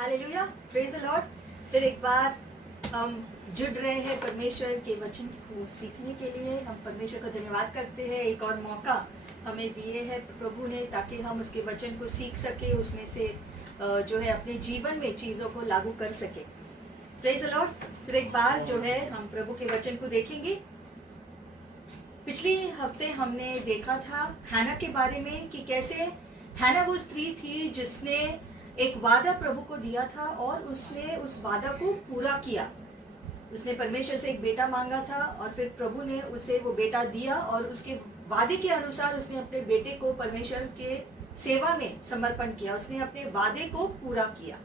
Hallelujah, praise the Lord. फिर एक बार हम जुड़ रहे हैं परमेश्वर के वचन को सीखने के लिए। हम परमेश्वर का धन्यवाद करते हैं, एक और मौका हमें दिए है प्रभु ने, ताकि हम उसके वचन को सीख सके, उसमें से जो है अपने जीवन में चीज़ों को लागू कर सके। Praise the Lord. फिर एक बार जो है हम प्रभु के वचन को देखेंगे। पिछले हफ्ते हमने देखा था हैना के बारे में कि कैसे हैना वो स्त्री थी जिसने एक वादा प्रभु को दिया था और उसने उस वादा को पूरा किया। उसने परमेश्वर से एक बेटा मांगा था और फिर प्रभु ने उसे वो बेटा दिया और उसके वादे के अनुसार उसने अपने बेटे को परमेश्वर के सेवा में समर्पण किया। उसने अपने वादे को पूरा किया।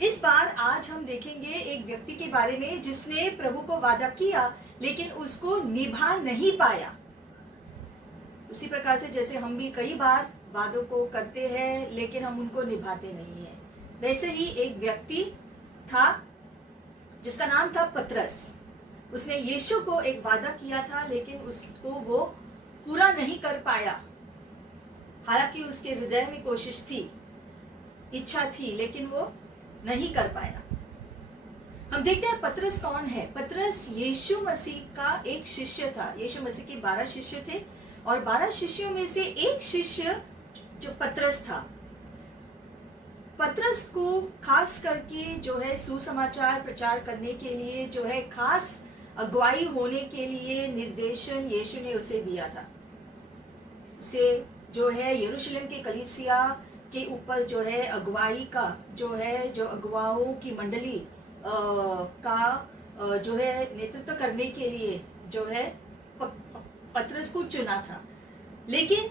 इस बार आज हम देखेंगे एक व्यक्ति के बारे में जिसने प्रभु को वादा किया लेकिन उसको निभा नहीं पाया। उसी प्रकार से जैसे हम भी कई बार वादों को करते हैं लेकिन हम उनको निभाते नहीं हैं, वैसे ही एक व्यक्ति था जिसका नाम था पतरस। उसने यीशु को एक वादा किया था लेकिन उसको वो पूरा नहीं कर पाया। हालांकि उसके हृदय में कोशिश थी, इच्छा थी, लेकिन वो नहीं कर पाया। हम देखते हैं पतरस कौन है। पतरस यीशु मसीह का एक शिष्य था। यीशु मसीह के 12 शिष्य थे और 12 शिष्यों में से एक शिष्य जो पतरस था। पतरस को खास करके जो है सुसमाचार प्रचार करने के लिए, जो है खास अगुवाई होने के लिए निर्देशन यीशु ने उसे दिया था। उसे जो है यरूशलेम के कलीसिया के ऊपर जो है अगुवाई का जो अगुवाओं की मंडली का जो है नेतृत्व करने के लिए जो है पतरस को चुना था। लेकिन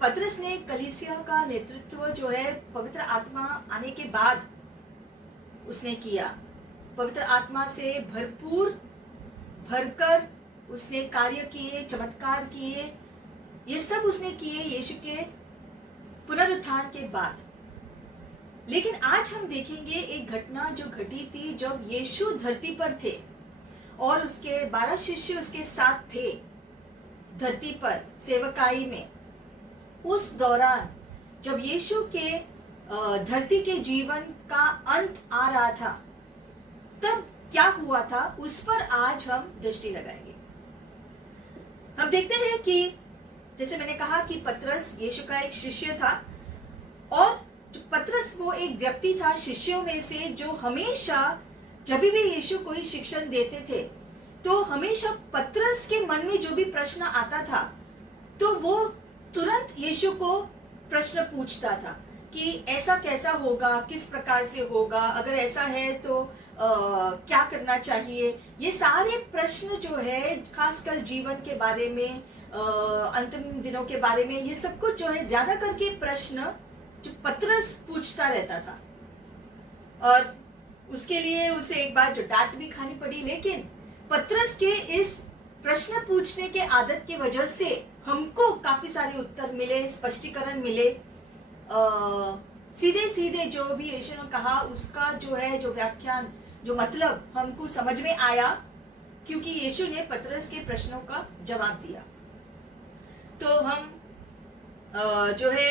पतरस ने कलीसिया का नेतृत्व जो है पवित्र आत्मा आने के बाद उसने किया। पवित्र आत्मा से भरकर उसने कार्य किए, चमत्कार किए। ये सब उसने किए यीशु के पुनरुत्थान के बाद। लेकिन आज हम देखेंगे एक घटना जो घटी थी जब यीशु धरती पर थे और उसके 12 शिष्य उसके साथ थे धरती पर सेवकाई में। उस दौरान जब यीशु के धरती के जीवन का अंत आ रहा था, तब क्या हुआ था उस पर आज हम दृष्टि लगाएंगे। हम देखते हैं कि जैसे मैंने कहा कि पतरस यीशु का एक शिष्य था और पतरस वो एक व्यक्ति था शिष्यों में से जो हमेशा जब भी यीशु कोई शिक्षण देते थे तो हमेशा पतरस के मन में जो भी प्रश्न आता था तो वो तुरंत यीशु को प्रश्न पूछता था कि ऐसा कैसा होगा, किस प्रकार से होगा, अगर ऐसा है तो क्या करना चाहिए। ये सारे प्रश्न जो है खासकर जीवन के बारे में, अंतिम दिनों के बारे में, ये सब कुछ जो है ज्यादा करके प्रश्न जो पतरस पूछता रहता था और उसके लिए उसे एक बार जो डांट भी खानी पड़ी। लेकिन पतरस के इस प्रश्न पूछने के आदत की वजह से हमको काफी सारे उत्तर मिले, स्पष्टीकरण मिले। सीधे सीधे जो भी यीशु ने कहा उसका जो है जो व्याख्यान, जो मतलब हमको समझ में आया, क्योंकि यीशु ने पतरस के प्रश्नों का जवाब दिया। तो हम जो है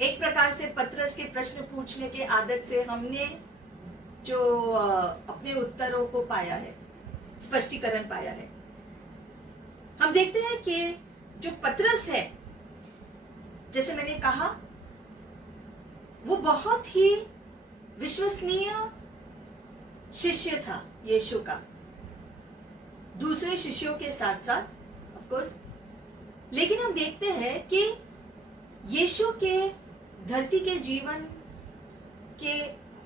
एक प्रकार से पतरस के प्रश्न पूछने के आदत से हमने जो अपने उत्तरों को पाया है, स्पष्टीकरण पाया है। हम देखते हैं कि जो पतरस है, जैसे मैंने कहा, वो बहुत ही विश्वसनीय शिष्य था यीशु का, दूसरे शिष्यों के साथ साथ ऑफ कोर्स। लेकिन हम देखते हैं कि यीशु के धरती के जीवन के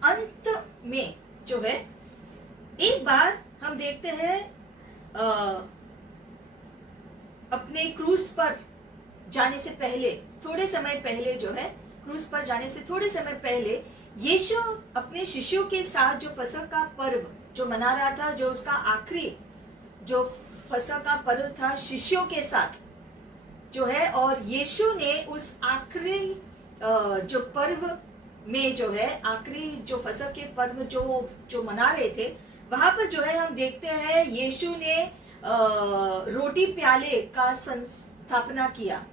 अंत में जो है एक बार हम देखते हैं अपने क्रूस पर जाने से पहले, थोड़े समय पहले जो है क्रूस पर जाने से थोड़े समय पहले यीशु अपने शिष्यों के साथ जो फसह का पर्व जो मना रहा था, जो उसका आखिरी जो फसह का पर्व था शिष्यों के साथ जो है, और यीशु ने उस आखिरी जो पर्व में जो है आखिरी जो फसह के पर्व जो मना रहे थे, वहां पर जो है हम देखते हैं यीशु ने रोटी प्याले का संस्थापना किया।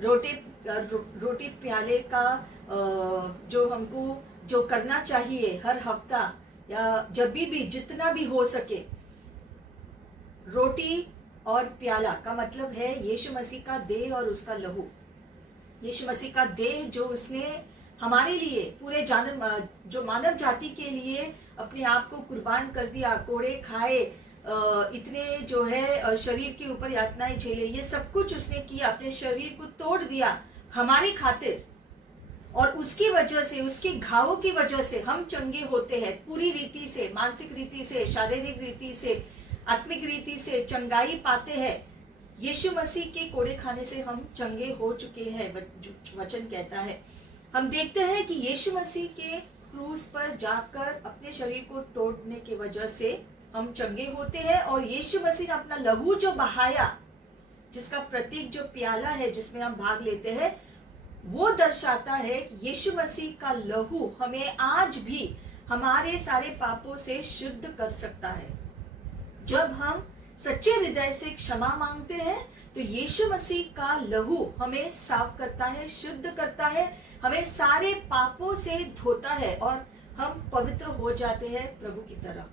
रोटी प्याले का जो हमको जो करना चाहिए हर हफ्ता या जब भी जितना भी हो सके, रोटी और प्याला का मतलब है यीशु मसीह का देह और उसका लहू। यीशु मसीह का देह जो उसने हमारे लिए पूरे जो मानव जाति के लिए अपने आप को कुर्बान कर दिया, कोड़े खाए, इतने जो है शरीर के ऊपर यातनाएं झेले, ये सब कुछ उसने किया, अपने शरीर को तोड़ दिया हमारी खातिर। और उसकी वजह से, उसके घावों की वजह से हम चंगे होते हैं। पूरी रीति से, मानसिक रीति से, शारीरिक रीति से, आत्मिक रीति से चंगाई पाते हैं। यीशु मसीह के कोड़े खाने से हम चंगे हो चुके हैं, वचन कहता है। हम देखते हैं कि यीशु मसीह के क्रूस पर जाकर अपने शरीर को तोड़ने की वजह से हम चंगे होते हैं। और यीशु मसीह ने अपना लहू जो बहाया, जिसका प्रतीक जो प्याला है जिसमें हम भाग लेते हैं, वो दर्शाता है कि यीशु मसीह का लहू हमें आज भी हमारे सारे पापों से शुद्ध कर सकता है। जब हम सच्चे हृदय से क्षमा मांगते हैं तो यीशु मसीह का लहू हमें साफ करता है, शुद्ध करता है, हमें सारे पापों से धोता है और हम पवित्र हो जाते हैं प्रभु की तरह,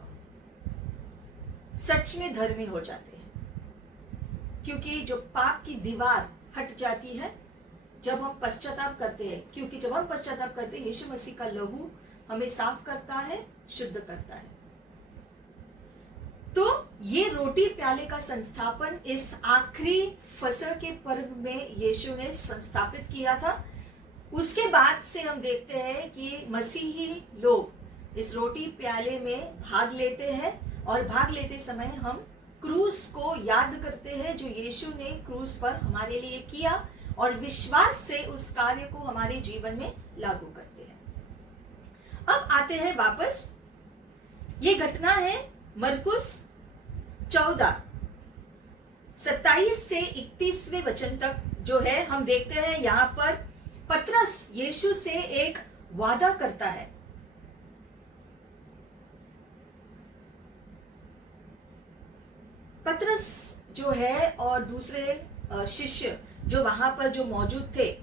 सच में धर्मी हो जाते हैं। क्योंकि जो पाप की दीवार हट जाती है जब हम पश्चाताप करते हैं, क्योंकि जब हम पश्चाताप करते हैं यीशु मसीह का लहू हमें साफ करता है, शुद्ध करता है। तो ये रोटी प्याले का संस्थापन इस आखिरी फसह के पर्व में यीशु ने संस्थापित किया था। उसके बाद से हम देखते हैं कि मसीही लोग इस रोटी प्याले में भाग लेते हैं और भाग लेते समय हम क्रूस को याद करते हैं जो यीशु ने क्रूस पर हमारे लिए किया और विश्वास से उस कार्य को हमारे जीवन में लागू करते हैं। अब आते हैं वापस, ये घटना है मरकुस 14:27 से 31वें वचन तक जो है। हम देखते हैं यहाँ पर पतरस यीशु से एक वादा करता है। पतरस जो है और दूसरे शिष्य जो वहां पर जो मौजूद थे,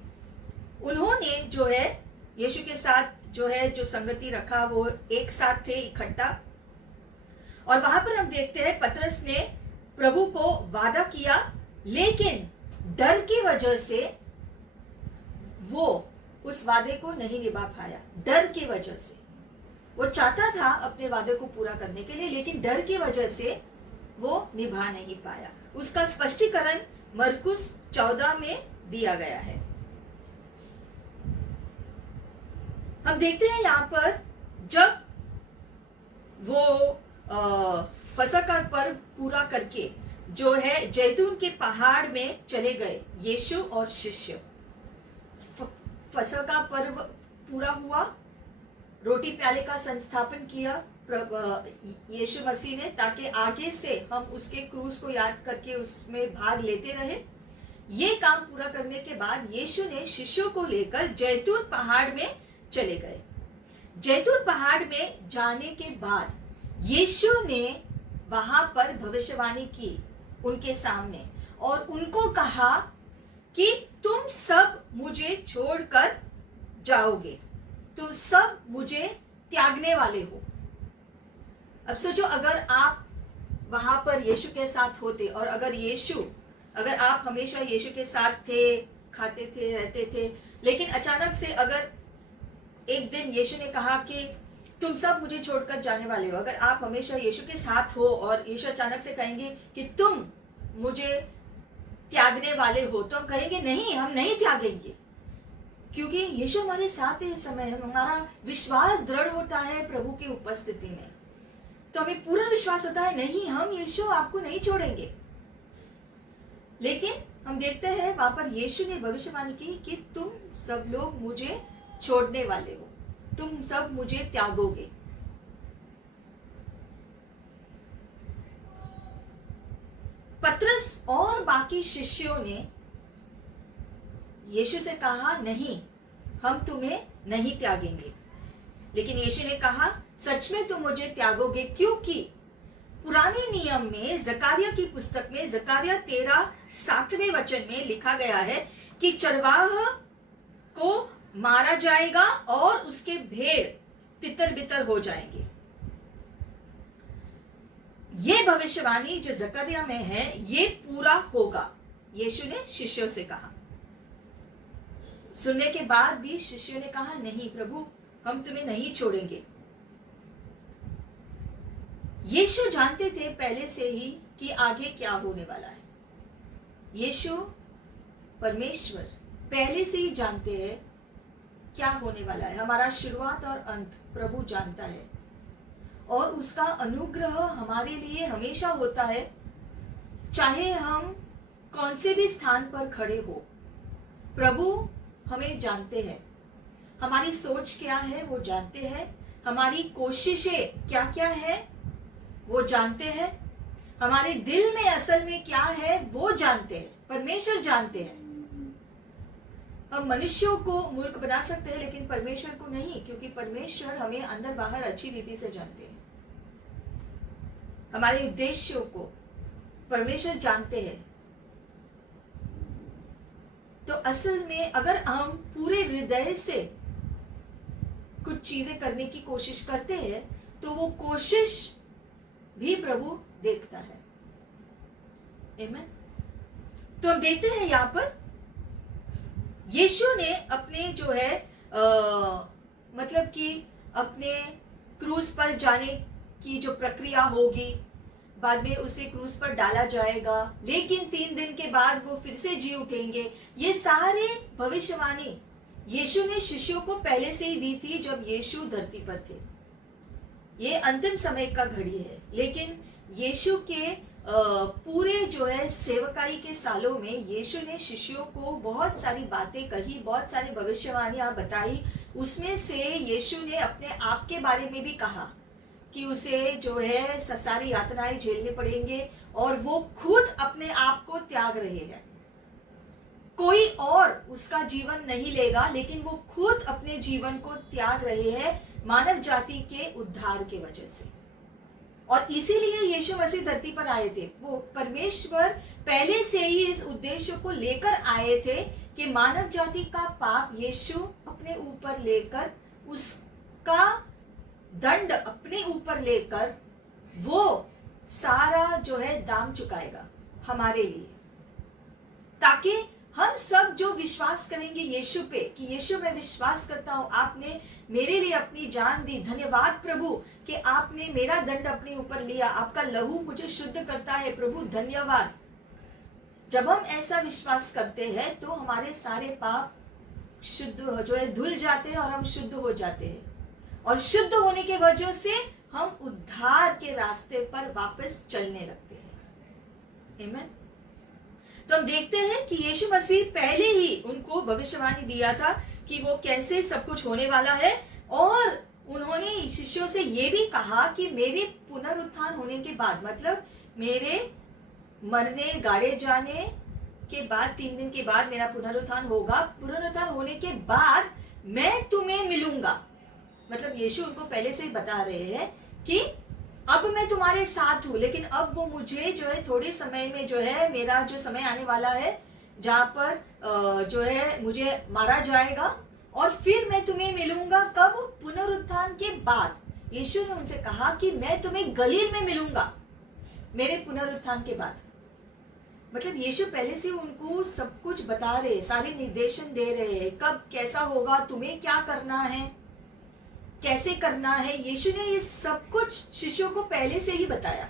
उन्होंने जो है यीशु के साथ जो है जो संगति रखा, वो एक साथ थे इकट्ठा। और वहां पर हम देखते हैं पतरस ने प्रभु को वादा किया, लेकिन डर की वजह से वो उस वादे को नहीं निभा पाया। डर की वजह से वो चाहता था अपने वादे को पूरा करने के लिए, लेकिन डर की वजह से वो निभा नहीं पाया। उसका स्पष्टीकरण मरकुस 14 में दिया गया है। हम देखते हैं यहाँ पर जब वो फसह का पर्व पूरा करके जो है जैतून के पहाड़ में चले गए यीशु और शिष्य। फसह का पर्व पूरा हुआ, रोटी प्याले का संस्थापन किया यीशु मसीह ने, ताकि आगे से हम उसके क्रूस को याद करके उसमें भाग लेते रहे। ये काम पूरा करने के बाद यीशु ने शिष्यों को लेकर जैतून पहाड़ में चले गए। जैतून पहाड़ में जाने के बाद यीशु ने वहां पर भविष्यवाणी की उनके सामने और उनको कहा कि तुम सब मुझे छोड़कर जाओगे, तुम सब मुझे त्यागने वाले हो। अब सोचो, अगर आप वहां पर यीशु के साथ होते और अगर आप हमेशा यीशु के साथ थे, खाते थे, रहते थे, लेकिन अचानक से अगर एक दिन यीशु ने कहा कि तुम सब मुझे छोड़कर जाने वाले हो, अगर आप हमेशा यीशु के साथ हो और यीशु अचानक से कहेंगे कि तुम मुझे त्यागने वाले हो, तो हम कहेंगे नहीं, हम नहीं त्यागेंगे, क्योंकि यीशु हमारे साथ है। इस समय हमारा विश्वास दृढ़ होता है प्रभु की उपस्थिति में, तो हमें पूरा विश्वास होता है नहीं, हम यीशु आपको नहीं छोड़ेंगे। लेकिन हम देखते हैं वहां पर यीशु ने भविष्यवाणी की कि तुम सब लोग मुझे छोड़ने वाले हो, तुम सब मुझे त्यागोगे। पतरस और बाकी शिष्यों ने यीशु से कहा नहीं, हम तुम्हें नहीं त्यागेंगे। लेकिन यीशु ने कहा सच में तुम मुझे त्यागोगे, क्योंकि पुराने नियम में जकारिया की पुस्तक में जकारिया 13:7 में लिखा गया है कि चरवाह को मारा जाएगा और उसके भेड़ तितर बितर हो जाएंगे। ये भविष्यवाणी जो जकरिया में है ये पूरा होगा, यीशु ने शिष्यों से कहा। सुनने के बाद भी शिष्यों ने कहा, नहीं प्रभु, हम तुम्हें नहीं छोड़ेंगे। यीशु जानते थे पहले से ही कि आगे क्या होने वाला है। यीशु परमेश्वर पहले से ही जानते हैं क्या होने वाला है। हमारा शुरुआत और अंत प्रभु जानता है और उसका अनुग्रह हमारे लिए हमेशा होता है, चाहे हम कौन से भी स्थान पर खड़े हो। प्रभु हमें जानते हैं, हमारी सोच क्या है वो जानते हैं, हमारी कोशिशें क्या क्या है वो जानते हैं, हमारे दिल में असल में क्या है वो जानते हैं। परमेश्वर जानते हैं। हम मनुष्यों को मूर्ख बना सकते हैं लेकिन परमेश्वर को नहीं, क्योंकि परमेश्वर हमें अंदर बाहर अच्छी रीति से जानते हैं। हमारे उद्देश्यों को परमेश्वर जानते हैं। तो असल में अगर हम पूरे हृदय से कुछ चीजें करने की कोशिश करते हैं तो वो कोशिश भी प्रभु देखता है। आमीन। तो हम देखते हैं यहाँ पर यीशु ने अपने जो है मतलब कि अपने क्रूस पर जाने की जो प्रक्रिया होगी, बाद में उसे क्रूस पर डाला जाएगा, लेकिन 3 दिन के बाद वो फिर से जी उठेंगे। ये सारे भविष्यवाणी यीशु ने शिष्यों को पहले से ही दी थी जब यीशु धरती पर थे। ये अंतिम समय का घड़ी है, लेकिन यीशु के पूरे जो है सेवकाई के सालों में यीशु ने शिष्यों को बहुत सारी बातें कही, बहुत सारी भविष्यवाणियां बताई। उसमें से यीशु ने अपने आप के बारे में भी कहा कि उसे जो है सारी यातनाएं झेलनी पड़ेंगे और वो खुद अपने आप को त्याग रहे हैं। कोई और उसका जीवन नहीं लेगा, लेकिन वो खुद अपने जीवन को त्याग रहे हैं मानव जाति के उद्धार के वजह से। और इसीलिए यीशु मसीह धरती पर आए थे। वो परमेश्वर पहले से ही इस उद्देश्य को लेकर आए थे कि मानव जाति का पाप यीशु अपने ऊपर लेकर, उसका दंड अपने ऊपर लेकर वो सारा जो है दाम चुकाएगा हमारे लिए, ताकि हम सब जो विश्वास करेंगे यीशु पे कि यीशु मैं विश्वास करता हूँ, आपने मेरे लिए अपनी जान दी, धन्यवाद प्रभु कि आपने मेरा दंड अपने ऊपर लिया, आपका लहू मुझे शुद्ध करता है, प्रभु धन्यवाद। जब हम ऐसा विश्वास करते हैं तो हमारे सारे पाप शुद्ध जो है धुल जाते हैं और हम शुद्ध हो जाते हैं, और शुद्ध होने के वजह से हम उद्धार के रास्ते पर वापस चलने लगते हैं। आमीन। तो हम देखते हैं कि यीशु मसीह पहले ही उनको भविष्यवाणी दिया था कि वो कैसे सब कुछ होने वाला है, और उन्होंने शिष्यों से ये भी कहा कि मेरे पुनरुत्थान होने के बाद, मतलब मेरे मरने गाड़े जाने के बाद 3 दिन के बाद मेरा पुनरुत्थान होगा। पुनरुत्थान होने के बाद मैं तुम्हें मिलूंगा। मतलब यीशु उनको पहले से ही बता रहे हैं कि अब मैं तुम्हारे साथ हूँ, लेकिन अब वो मुझे जो है थोड़े समय में जो है मेरा जो समय आने वाला है जहाँ पर जो है मुझे मारा जाएगा और फिर मैं तुम्हें मिलूंगा। कब? पुनरुत्थान के बाद। यीशु ने उनसे कहा कि मैं तुम्हें गलील में मिलूंगा मेरे पुनरुत्थान के बाद। मतलब यीशु पहले से उनको सब कुछ बता रहे, सारे निर्देशन दे रहे हैं, कब कैसा होगा, तुम्हें क्या करना है, कैसे करना है। यीशु ने ये सब कुछ शिष्यों को पहले से ही बताया,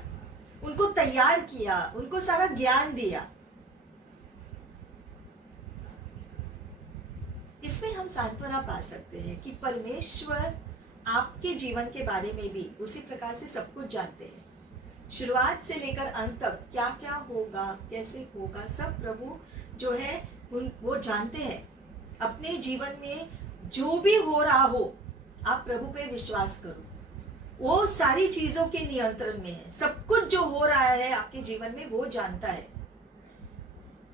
उनको तैयार किया, उनको सारा ज्ञान दिया। इसमें हम सांत्वना पा सकते हैं कि परमेश्वर आपके जीवन के बारे में भी उसी प्रकार से सब कुछ जानते हैं। शुरुआत से लेकर अंत तक क्या क्या होगा, कैसे होगा, सब प्रभु जो है वो जानते हैं। अपने जीवन में जो भी हो रहा हो, आप प्रभु पे विश्वास करो, वो सारी चीजों के नियंत्रण में है। सब कुछ जो हो रहा है आपके जीवन में वो जानता है।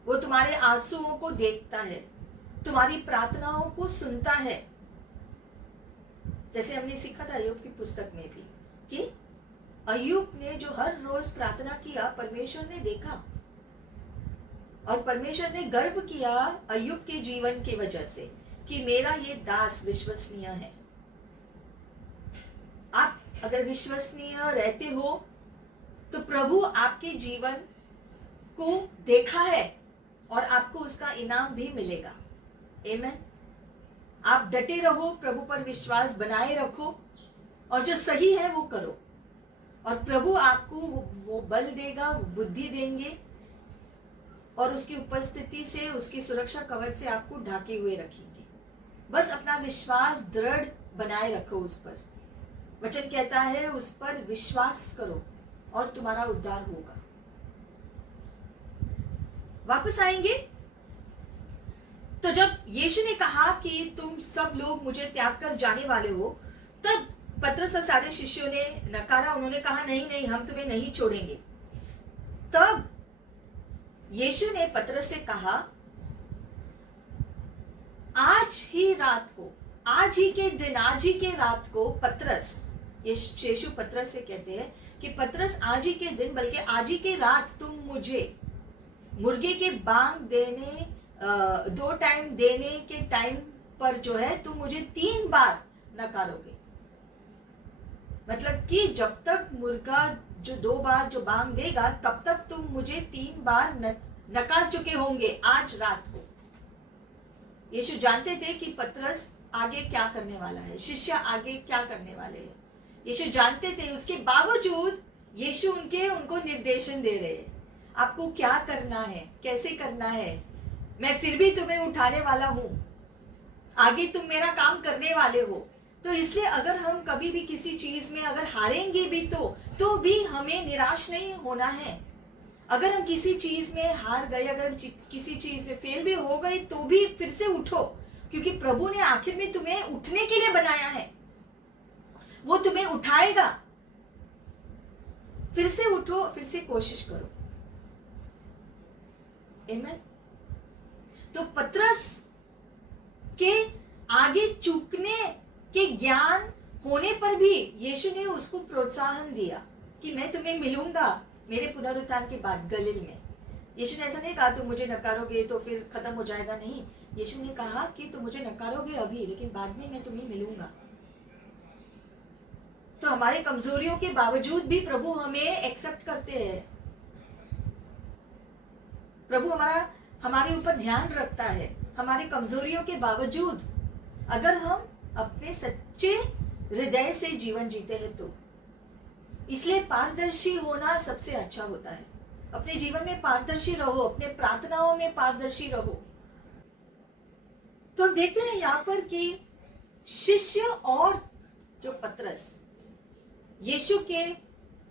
वो तुम्हारे आंसुओं को देखता है, तुम्हारी प्रार्थनाओं को सुनता है। जैसे हमने सीखा था अय्यूब की पुस्तक में भी कि अय्यूब ने जो हर रोज प्रार्थना किया, परमेश्वर ने देखा और परमेश्वर ने गर्व किया अय्यूब के जीवन की वजह से कि मेरा ये दास विश्वसनीय है। आप अगर विश्वसनीय रहते हो तो प्रभु आपके जीवन को देखा है और आपको उसका इनाम भी मिलेगा। आमीन। आप डटे रहो, प्रभु पर विश्वास बनाए रखो और जो सही है वो करो, और प्रभु आपको वो बल देगा, वो बुद्धि देंगे, और उसकी उपस्थिति से, उसकी सुरक्षा कवच से आपको ढाके हुए रखेंगे। बस अपना विश्वास दृढ़ बनाए रखो उस पर। वचन कहता है उस पर विश्वास करो और तुम्हारा उद्धार होगा। वापस आएंगे तो जब यीशु ने कहा कि तुम सब लोग मुझे त्याग कर जाने वाले हो, तब पतरस और सारे शिष्यों ने नकारा। उन्होंने कहा नहीं नहीं, हम तुम्हें नहीं छोड़ेंगे। तब यीशु ने पतरस से कहा, आज ही रात को, आज ही के दिन, आज ही के रात को पतरस, यीशु पतरस से कहते हैं कि पतरस आज ही के दिन, बल्कि आज ही के रात तुम मुझे मुर्गे के बांग देने, 2 टाइम देने के टाइम पर जो है तुम मुझे 3 बार नकारोगे। मतलब कि जब तक मुर्गा जो 2 बार जो बांग देगा तब तक तुम मुझे 3 बार नकार चुके होंगे आज रात को। यीशु जानते थे कि पतरस आगे क्या करने वाला है, शिष्य आगे क्या करने वाले हैं। यीशु जानते थे, उसके बावजूद यीशु उनको निर्देशन दे रहे हैं, आपको क्या करना है, कैसे करना है, मैं फिर भी तुम्हें उठाने वाला हूं, आगे तुम मेरा काम करने वाले हो। तो इसलिए अगर हम कभी भी किसी चीज में अगर हारेंगे भी तो भी हमें निराश नहीं होना है। अगर हम किसी चीज में हार गए, अगर किसी चीज में फेल भी हो गए, तो भी फिर से उठो, क्योंकि प्रभु ने आखिर में तुम्हें उठने के लिए बनाया है, वो तुम्हें उठाएगा। फिर से उठो, फिर से कोशिश करो। आमीन। तो पतरस के आगे चूकने के ज्ञान होने पर भी यीशु ने उसको प्रोत्साहन दिया कि मैं तुम्हें मिलूंगा मेरे पुनरुत्थान के बाद गलील में। यीशु ने ऐसा नहीं कहा तुम मुझे नकारोगे तो फिर खत्म हो जाएगा, नहीं। यीशु ने कहा कि तुम मुझे नकारोगे अभी, लेकिन बाद में मैं तुम्हें मिलूंगा। तो हमारे कमजोरियों के बावजूद भी प्रभु हमें एक्सेप्ट करते हैं। प्रभु हमारे ऊपर ध्यान रखता है हमारी कमजोरियों के बावजूद, अगर हम अपने सच्चे हृदय से जीवन जीते हैं तो। इसलिए पारदर्शी होना सबसे अच्छा होता है। अपने जीवन में पारदर्शी रहो, अपने प्रार्थनाओं में पारदर्शी रहो। तो हम देखते हैं यहाँ पर कि शिष्य और जो पतरस, यीशु के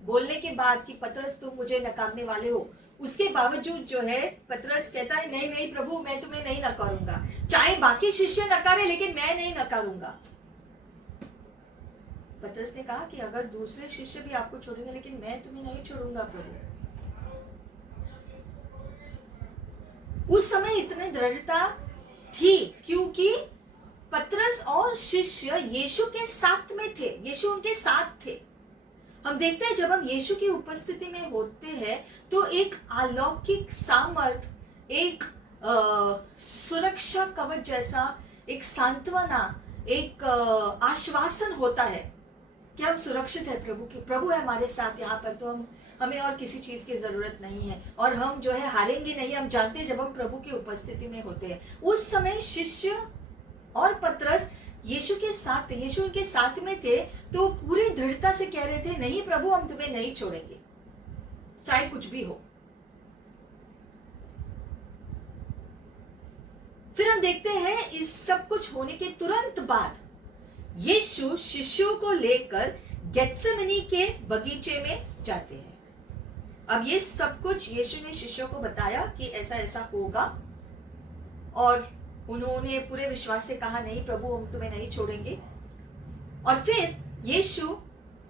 बोलने के बाद कि पतरस तुम मुझे नकारने वाले हो, उसके बावजूद जो है पतरस कहता है नहीं नहीं प्रभु, मैं तुम्हें नहीं नकारूंगा, चाहे बाकी शिष्य नकारे लेकिन मैं नहीं नकारूंगा। पतरस ने कहा कि अगर दूसरे शिष्य भी आपको छोड़ेंगे लेकिन मैं तुम्हें नहीं छोड़ूंगा प्रभु। उस समय इतनी दृढ़ता थी क्योंकि पतरस और शिष्य यीशु के साथ में थे, यीशु उनके साथ थे। हम देखते हैं जब हम यीशु की उपस्थिति में होते हैं तो एक अलौकिक सामर्थ, एक सुरक्षा कवच जैसा, एक सांत्वना, एक आश्वासन होता है कि हम सुरक्षित है, प्रभु है हमारे साथ यहाँ पर, तो हमें और किसी चीज की जरूरत नहीं है और हम जो है हारेंगे नहीं। हम जानते हैं जब हम प्रभु की उपस्थिति में होते हैं। उस समय शिष्य और पतरस यीशु के साथ थे, यीशु उनके साथ में थे, तो पूरी दृढ़ता से कह रहे थे नहीं प्रभु, हम तुम्हें नहीं छोड़ेंगे चाहे कुछ भी हो। फिर हम देखते हैं इस सब कुछ होने के तुरंत बाद यीशु शिष्यों को लेकर गेत्सेमनी के बगीचे में जाते हैं। अब ये सब कुछ यीशु ने शिष्यों को बताया कि ऐसा ऐसा होगा, और उन्होंने पूरे विश्वास से कहा नहीं प्रभु, हम तुम्हें नहीं छोड़ेंगे। और फिर यीशु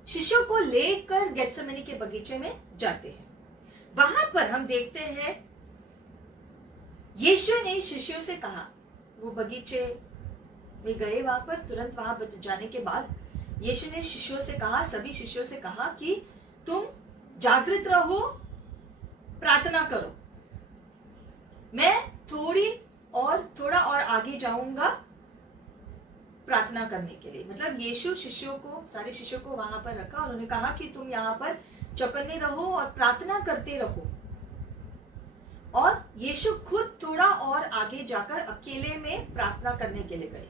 शिष्यों को लेकर गेत्सेमनी के बगीचे में जाते हैं। वहां पर हम देखते हैं यीशु ने शिष्यों से कहा, वो बगीचे में गए, वहां पर तुरंत वहां जाने के बाद यीशु ने शिष्यों से कहा, सभी शिष्यों से कहा कि तुम जागृत रहो, प्रार्थना करो। मैं थोड़ा और आगे जाऊंगा प्रार्थना करने के लिए। मतलब यीशु शिष्यों को, सारे शिष्यों को वहां पर रखा, उन्होंने कहा कि तुम यहाँ पर चौकन्ने रहो और प्रार्थना करते रहो। और यीशु खुद थोड़ा और आगे जाकर अकेले में प्रार्थना करने के लिए गए,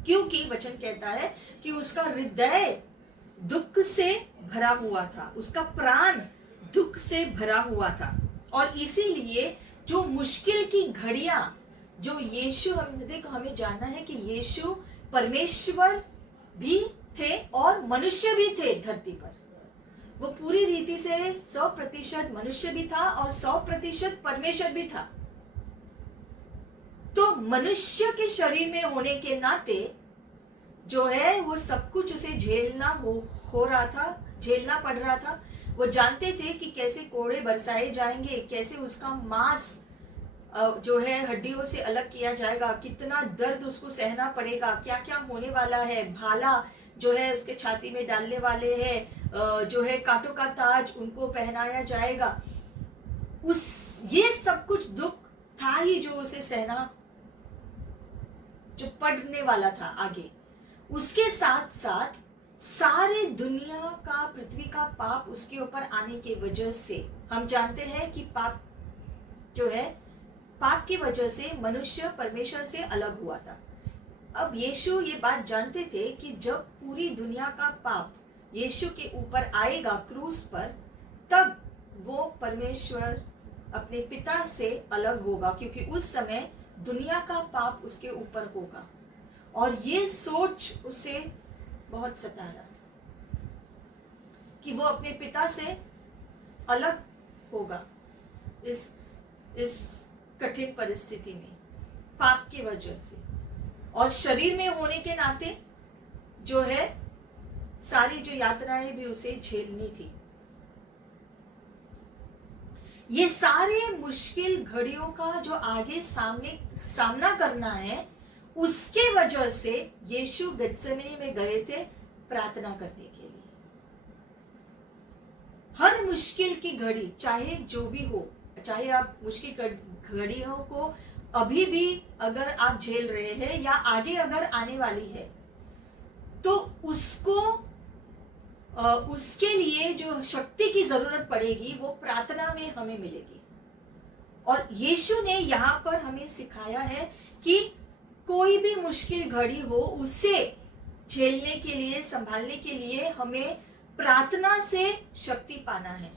क्योंकि वचन कहता है कि उसका हृदय दुख से भरा हुआ था, उसका प्राण दुख से भरा हुआ था। और इसीलिए जो मुश्किल की घड़ियां जो यीशु, हमें जानना है कि यीशु परमेश्वर भी थे और मनुष्य भी थे धरती पर। वो पूरी रीति से 100% मनुष्य भी था और 100% परमेश्वर भी था। तो मनुष्य के शरीर में होने के नाते जो है वो सब कुछ उसे झेलना हो रहा था, झेलना पड़ रहा था। वो जानते थे कि कैसे कोड़े बरसाए जाएंगे, कैसे उसका मांस जो है हड्डियों से अलग किया जाएगा, कितना दर्द उसको सहना पड़ेगा, क्या क्या होने वाला है। भाला जो है उसके छाती में डालने वाले हैं, जो है कांटों का ताज उनको पहनाया जाएगा। ये सब कुछ दुख था ही जो उसे सहना, जो पड़ने वाला था आगे। उसके साथ साथ सारे दुनिया का, पृथ्वी का पाप उसके ऊपर आने की वजह से, हम जानते हैं कि पाप जो है, पाप की वजह से मनुष्य परमेश्वर से अलग हुआ था। अब यीशु ये बात जानते थे कि जब पूरी दुनिया का पाप यीशु के ऊपर आएगा क्रूस पर, तब वो परमेश्वर अपने पिता से अलग होगा, क्योंकि उस समय दुनिया का पाप उसके ऊपर होगा। और ये सोच उसे बहुत सता रहा था कि वो अपने पिता से अलग होगा इस कठिन परिस्थिति में, पाप की वजह से। और शरीर में होने के नाते जो है सारी जो यातनाएं भी उसे झेलनी थी। ये सारे मुश्किल घड़ियों का जो आगे सामना करना है, उसके वजह से यीशु गत्सेमनी में गए थे प्रार्थना करने के लिए। हर मुश्किल की घड़ी, चाहे जो भी हो, चाहे आप मुश्किल घड़ियों को अभी भी अगर आप झेल रहे हैं या आगे अगर आने वाली है, तो उसके लिए जो शक्ति की जरूरत पड़ेगी वो प्रार्थना में हमें मिलेगी। और यीशु ने यहाँ पर हमें सिखाया है कि कोई भी मुश्किल घड़ी हो, उसे झेलने के लिए, संभालने के लिए हमें प्रार्थना से शक्ति पाना है।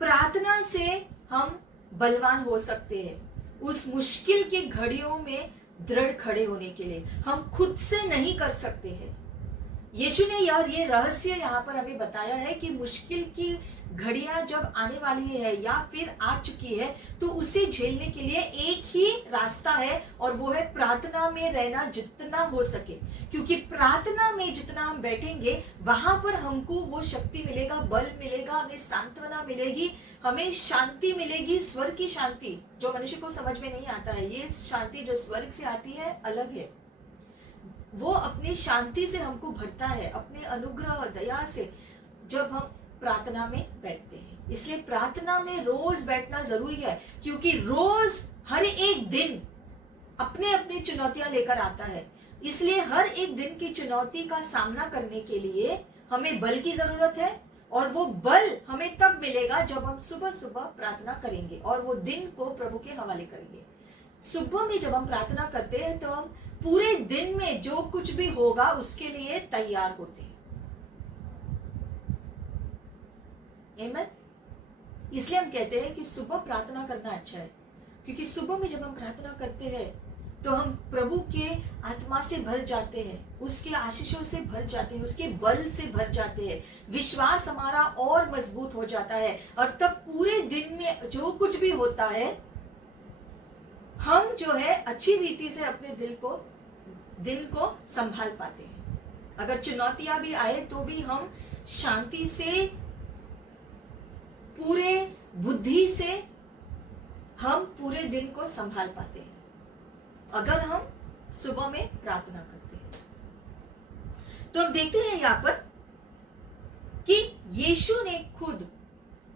प्रार्थना से हम बलवान हो सकते हैं। उस मुश्किल की घड़ियों में दृढ़ खड़े होने के लिए हम खुद से नहीं कर सकते हैं। यीशु ने ये रहस्य यहाँ पर हमें बताया है कि मुश्किल की घड़ियां जब आने वाली है या फिर आ चुकी है, तो उसे झेलने के लिए एक ही रास्ता है, और वो है प्रार्थना में रहना जितना हो सके। क्योंकि प्रार्थना में जितना हम बैठेंगे, वहां पर हमको वो शक्ति मिलेगा, बल मिलेगा, हमें सांत्वना मिलेगी, हमें शांति मिलेगी, स्वर्ग की शांति जो मनुष्य को समझ में नहीं आता है। ये शांति जो स्वर्ग से आती है अलग है। वो अपनी शांति से हमको भरता है, अपने अनुग्रह और दया से, जब हम प्रार्थना में बैठते हैं। इसलिए प्रार्थना में रोज बैठना जरूरी है, क्योंकि रोज हर एक दिन अपने अपनी चुनौतियां लेकर आता है। इसलिए हर एक दिन की चुनौती का सामना करने के लिए हमें बल की जरूरत है, और वो बल हमें तब मिलेगा जब हम सुबह सुबह प्रार्थना करेंगे और वो दिन को प्रभु के हवाले करेंगे। सुबह में जब हम प्रार्थना करते हैं तो हम पूरे दिन में जो कुछ भी होगा उसके लिए तैयार होते हैं। आमीन। इसलिए हम कहते हैं कि सुबह प्रार्थना करना अच्छा है, क्योंकि सुबह में जब हम प्रार्थना करते हैं तो हम प्रभु के आत्मा से भर जाते हैं, उसके आशीषों से भर जाते हैं, उसके बल से भर जाते हैं। विश्वास हमारा और मजबूत हो जाता है, और तब पूरे दिन में जो कुछ भी होता है, हम जो है अच्छी रीति से अपने दिन को संभाल पाते हैं। अगर चुनौतियां भी आए तो भी हम शांति से, पूरे बुद्धि से हम पूरे दिन को संभाल पाते हैं, अगर हम सुबह में प्रार्थना करते हैं। तो हम देखते हैं यहाँ पर कि यीशु ने खुद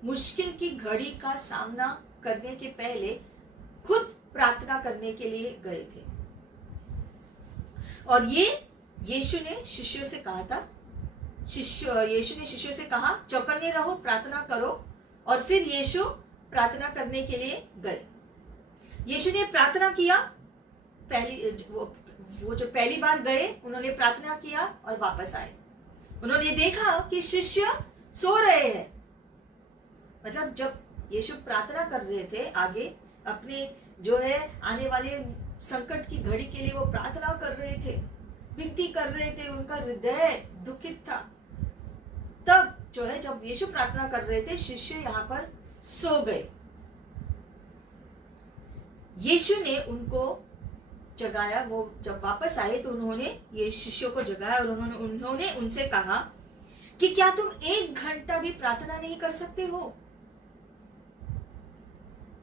मुश्किल की घड़ी का सामना करने के पहले खुद प्रार्थना करने के लिए गए थे। और ये यीशु ने शिष्यों से कहा था, यीशु ने शिष्यों से कहा चौकन्ने रहो, प्रार्थना करो। और फिर यीशु प्रार्थना करने के लिए गए। यीशु ने प्रार्थना किया, वो जो पहली बार गए उन्होंने प्रार्थना किया और वापस आए। उन्होंने देखा कि शिष्य सो रहे हैं। मतलब जब यीशु प्रार्थना कर रहे थे, आगे अपने जो है आने वाले संकट की घड़ी के लिए वो प्रार्थना कर रहे थे, विनती कर रहे थे, उनका हृदय दुखित था। तब जो है जब यीशु प्रार्थना कर रहे थे, शिष्य यहाँ पर सो गए। यीशु ने उनको जगाया। वो जब वापस आए तो उन्होंने ये शिष्यों को जगाया और उन्होंने उनसे कहा कि क्या तुम 1 घंटा भी प्रार्थना नहीं कर सकते हो?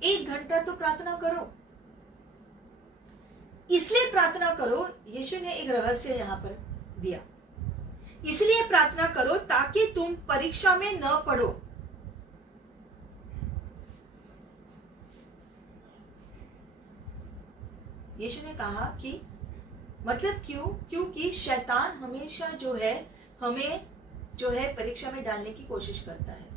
1 घंटा तो प्रार्थना करो। इसलिए प्रार्थना करो, यीशु ने एक रहस्य यहां पर दिया। इसलिए प्रार्थना करो ताकि तुम परीक्षा में न पड़ो। यीशु ने कहा कि मतलब क्यों? क्योंकि शैतान हमेशा जो है हमें जो है परीक्षा में डालने की कोशिश करता है,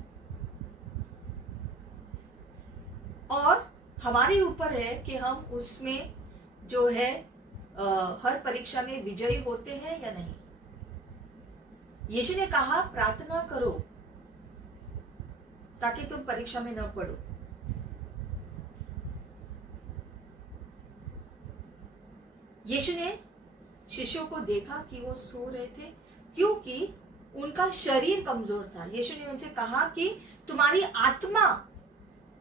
और हमारे ऊपर है कि हम उसमें जो है हर परीक्षा में विजयी होते हैं या नहीं। यीशु ने कहा प्रार्थना करो ताकि तुम परीक्षा में न पड़ो। यीशु ने शिष्यों को देखा कि वो सो रहे थे क्योंकि उनका शरीर कमजोर था। यीशु ने उनसे कहा कि तुम्हारी आत्मा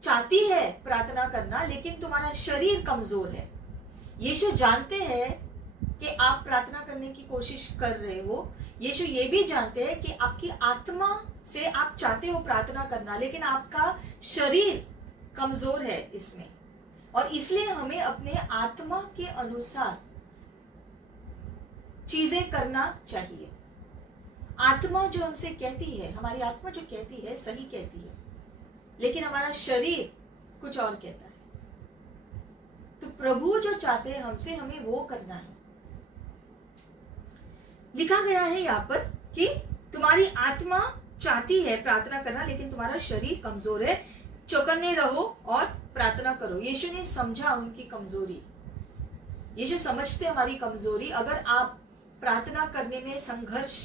चाहती है प्रार्थना करना, लेकिन तुम्हारा शरीर कमजोर है। यीशु जानते हैं कि आप प्रार्थना करने की कोशिश कर रहे हो। यीशु ये भी जानते हैं कि आपकी आत्मा से आप चाहते हो प्रार्थना करना, लेकिन आपका शरीर कमजोर है इसमें, और इसलिए हमें अपने आत्मा के अनुसार चीजें करना चाहिए। आत्मा जो हमसे कहती है, हमारी आत्मा जो कहती है सही कहती है, लेकिन हमारा शरीर कुछ और कहता है। तो प्रभु जो चाहते हैं हमसे, हमें वो करना है। लिखा गया है यहाँ पर कि तुम्हारी आत्मा चाहती है प्रार्थना करना, लेकिन तुम्हारा शरीर कमजोर है। चौकन्ने रहो और प्रार्थना करो। यीशु ने समझा उनकी कमजोरी। यीशु समझते हमारी कमजोरी। अगर आप प्रार्थना करने में संघर्ष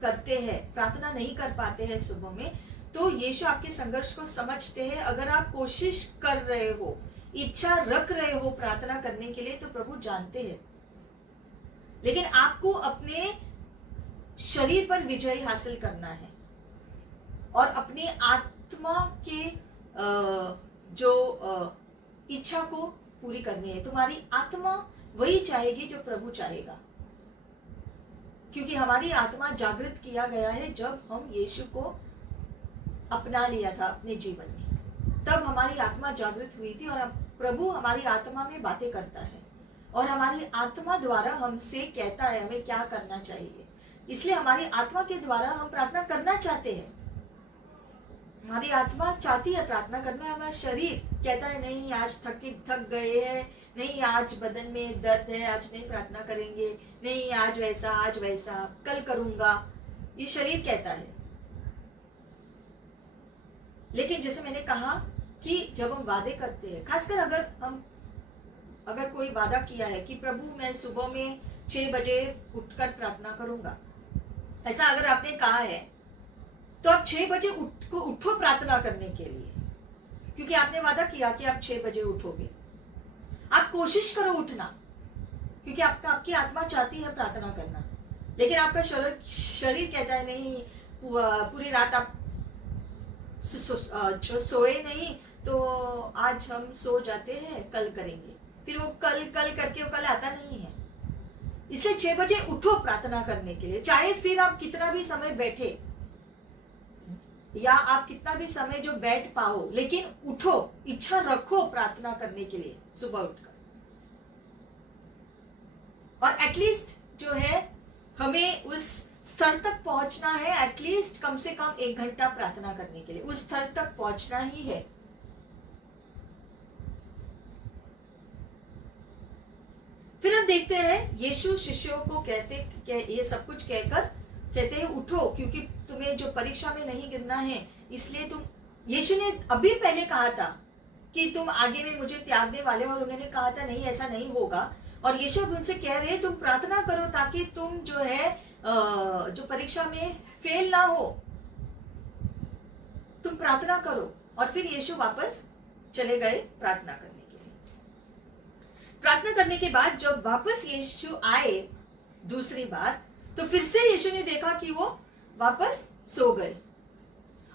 करते हैं, प्रार्थना नहीं कर पाते हैं सुबह में, तो यीशु आपके संघर्ष को समझते हैं। अगर आप कोशिश कर रहे हो, इच्छा रख रहे हो प्रार्थना करने के लिए, तो प्रभु जानते हैं। लेकिन आपको अपने शरीर पर विजय हासिल करना है और अपनी आत्मा के जो इच्छा को पूरी करनी है। तुम्हारी आत्मा वही चाहेगी जो प्रभु चाहेगा, क्योंकि हमारी आत्मा जागृत किया गया है जब हम यीशु को अपना लिया था अपने जीवन में। तब हमारी आत्मा जागृत हुई थी और प्रभु हमारी आत्मा में बातें करता है और हमारी आत्मा द्वारा हमसे कहता है हमें क्या करना चाहिए। इसलिए हमारी आत्मा के द्वारा हम प्रार्थना करना चाहते हैं। हमारी आत्मा चाहती है प्रार्थना करना, हमारा शरीर कहता है नहीं, आज थक गए हैं, नहीं आज बदन में दर्द है, आज नहीं प्रार्थना करेंगे, नहीं आज वैसा, कल करूंगा, ये शरीर कहता है। लेकिन जैसे मैंने कहा कि जब हम वादे करते हैं, खासकर अगर कोई वादा किया है कि प्रभु मैं सुबह में 6 बजे उठकर प्रार्थना करूंगा, ऐसा अगर आपने कहा है, तो आप 6 बजे उठो प्रार्थना करने के लिए, क्योंकि आपने वादा किया कि आप 6 बजे उठोगे। आप कोशिश करो उठना, क्योंकि आपकी आत्मा चाहती है प्रार्थना करना, लेकिन आपका शरीर कहता है नहीं, पूरी रात आप सोए नहीं, तो आज हम सो जाते हैं, कल करेंगे। फिर वो कल करके वो कल आता नहीं है। इसलिए 6 बजे उठो प्रार्थना करने के लिए, चाहे फिर आप कितना भी समय बैठे या आप कितना भी समय जो बैठ पाओ, लेकिन उठो, इच्छा रखो प्रार्थना करने के लिए सुबह उठकर। और एटलीस्ट जो है हमें उस स्तर तक पहुंचना है, एटलीस्ट कम से कम 1 घंटा प्रार्थना करने के लिए उस स्तर तक पहुंचना ही है। फिर हम देखते हैं यीशु शिष्यों को ये सब कुछ कहकर कहते हैं उठो, क्योंकि तुम्हें जो परीक्षा में नहीं गिरना है, इसलिए तुम, यीशु ने अभी पहले कहा था कि तुम आगे में मुझे त्यागने वाले हो, और उन्होंने कहा था नहीं ऐसा नहीं होगा। और यीशु उनसे कह रहे तुम प्रार्थना करो ताकि तुम जो है जो परीक्षा में फेल ना हो, तुम प्रार्थना करो। और फिर यीशु वापस चले गए प्रार्थना करने के लिए। प्रार्थना करने के बाद जब वापस यीशु आए दूसरी बार, तो फिर से यीशु ने देखा कि वो वापस सो गए,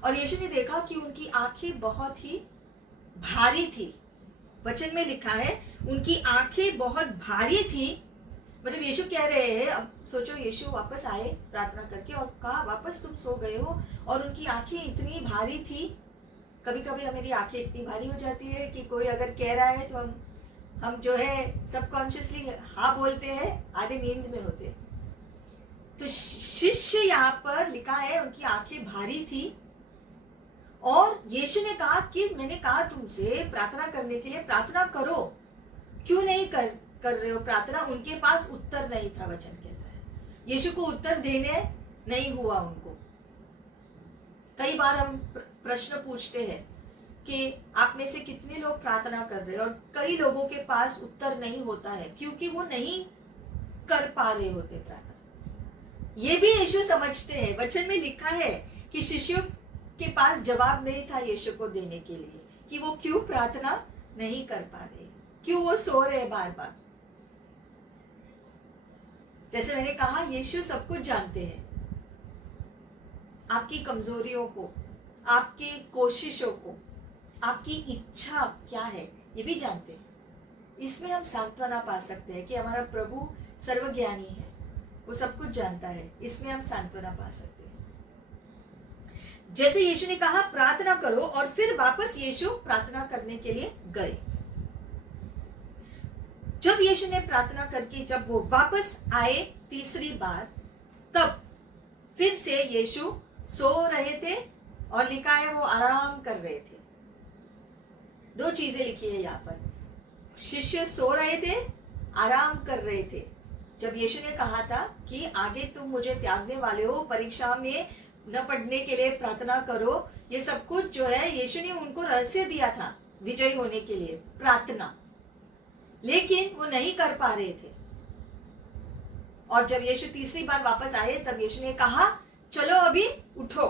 और यीशु ने देखा कि उनकी आंखें बहुत ही भारी थी। वचन में लिखा है उनकी आंखें बहुत भारी थी। मतलब यीशु कह रहे हैं, अब सोचो यीशु वापस आए प्रार्थना करके और कहा वापस तुम सो गए हो, और उनकी आंखें इतनी भारी थी। कभी कभी हमारी आंखें इतनी भारी हो जाती है कि कोई अगर कह रहा है तो हम जो है सबकॉन्शियसली हाँ बोलते हैं, आधे नींद में होते हैं। तो शिष्य यहाँ पर लिखा है उनकी आंखें भारी थी, और यीशु ने कहा कि मैंने कहा तुमसे प्रार्थना करने के लिए, प्रार्थना करो, क्यों नहीं कर रहे हो प्रार्थना। उनके पास उत्तर नहीं था, वचन कहता है यीशु को उत्तर देने नहीं हुआ उनको। कई बार हम प्रश्न पूछते हैं कि आप में से कितने लोग प्रार्थना कर रहे हैं, और कई लोगों के पास उत्तर नहीं होता है क्योंकि वो नहीं कर पा रहे होते प्रार्थना। ये भी यीशु समझते हैं। वचन में लिखा है कि शिष्यों के पास जवाब नहीं था यीशु को देने के लिए कि वो क्यों प्रार्थना नहीं कर पा रहे, क्यों वो सो रहे बार बार। जैसे मैंने कहा यीशु सब कुछ जानते हैं, आपकी कमजोरियों को, आपकी कोशिशों को, आपकी इच्छा क्या है ये भी जानते हैं। इसमें हम सांत्वना पा सकते हैं कि हमारा प्रभु सर्वज्ञानी है, वो सब कुछ जानता है। इसमें हम सांत्वना पा सकते हैं। जैसे यीशु ने कहा प्रार्थना करो, और फिर वापस यीशु प्रार्थना करने के लिए गए। जब यीशु ने प्रार्थना करके जब वो वापस आए तीसरी बार, तब फिर से यीशु सो रहे थे, और लिखा है वो आराम कर रहे थे। दो चीजें लिखी है यहाँ पर, शिष्य सो रहे थे, आराम कर रहे थे। जब यीशु ने कहा था कि आगे तुम मुझे त्यागने वाले हो, परीक्षा में न पढ़ने के लिए प्रार्थना करो, ये सब कुछ जो है यीशु ने उनको रहस्य दिया था विजयी होने के लिए, प्रार्थना, लेकिन वो नहीं कर पा रहे थे। और जब यीशु तीसरी बार वापस आए, तब यीशु ने कहा चलो अभी उठो,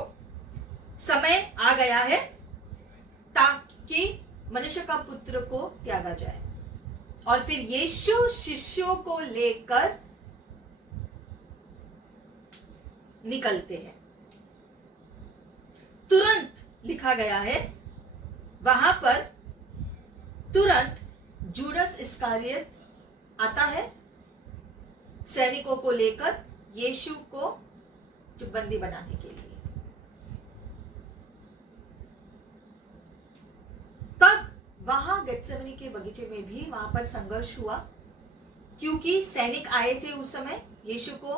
समय आ गया है ताकि मनुष्य का पुत्र को त्यागा जाए। और फिर यीशु शिष्यों को लेकर निकलते हैं। तुरंत लिखा गया है वहां पर, तुरंत जूडस इस्कारियत आता है सैनिकों को लेकर यीशु को जो बंदी बनाने के लिए। तब वहां गेत्सेमनी के बगीचे में भी वहां पर संघर्ष हुआ, क्योंकि सैनिक आए थे उस समय यीशु को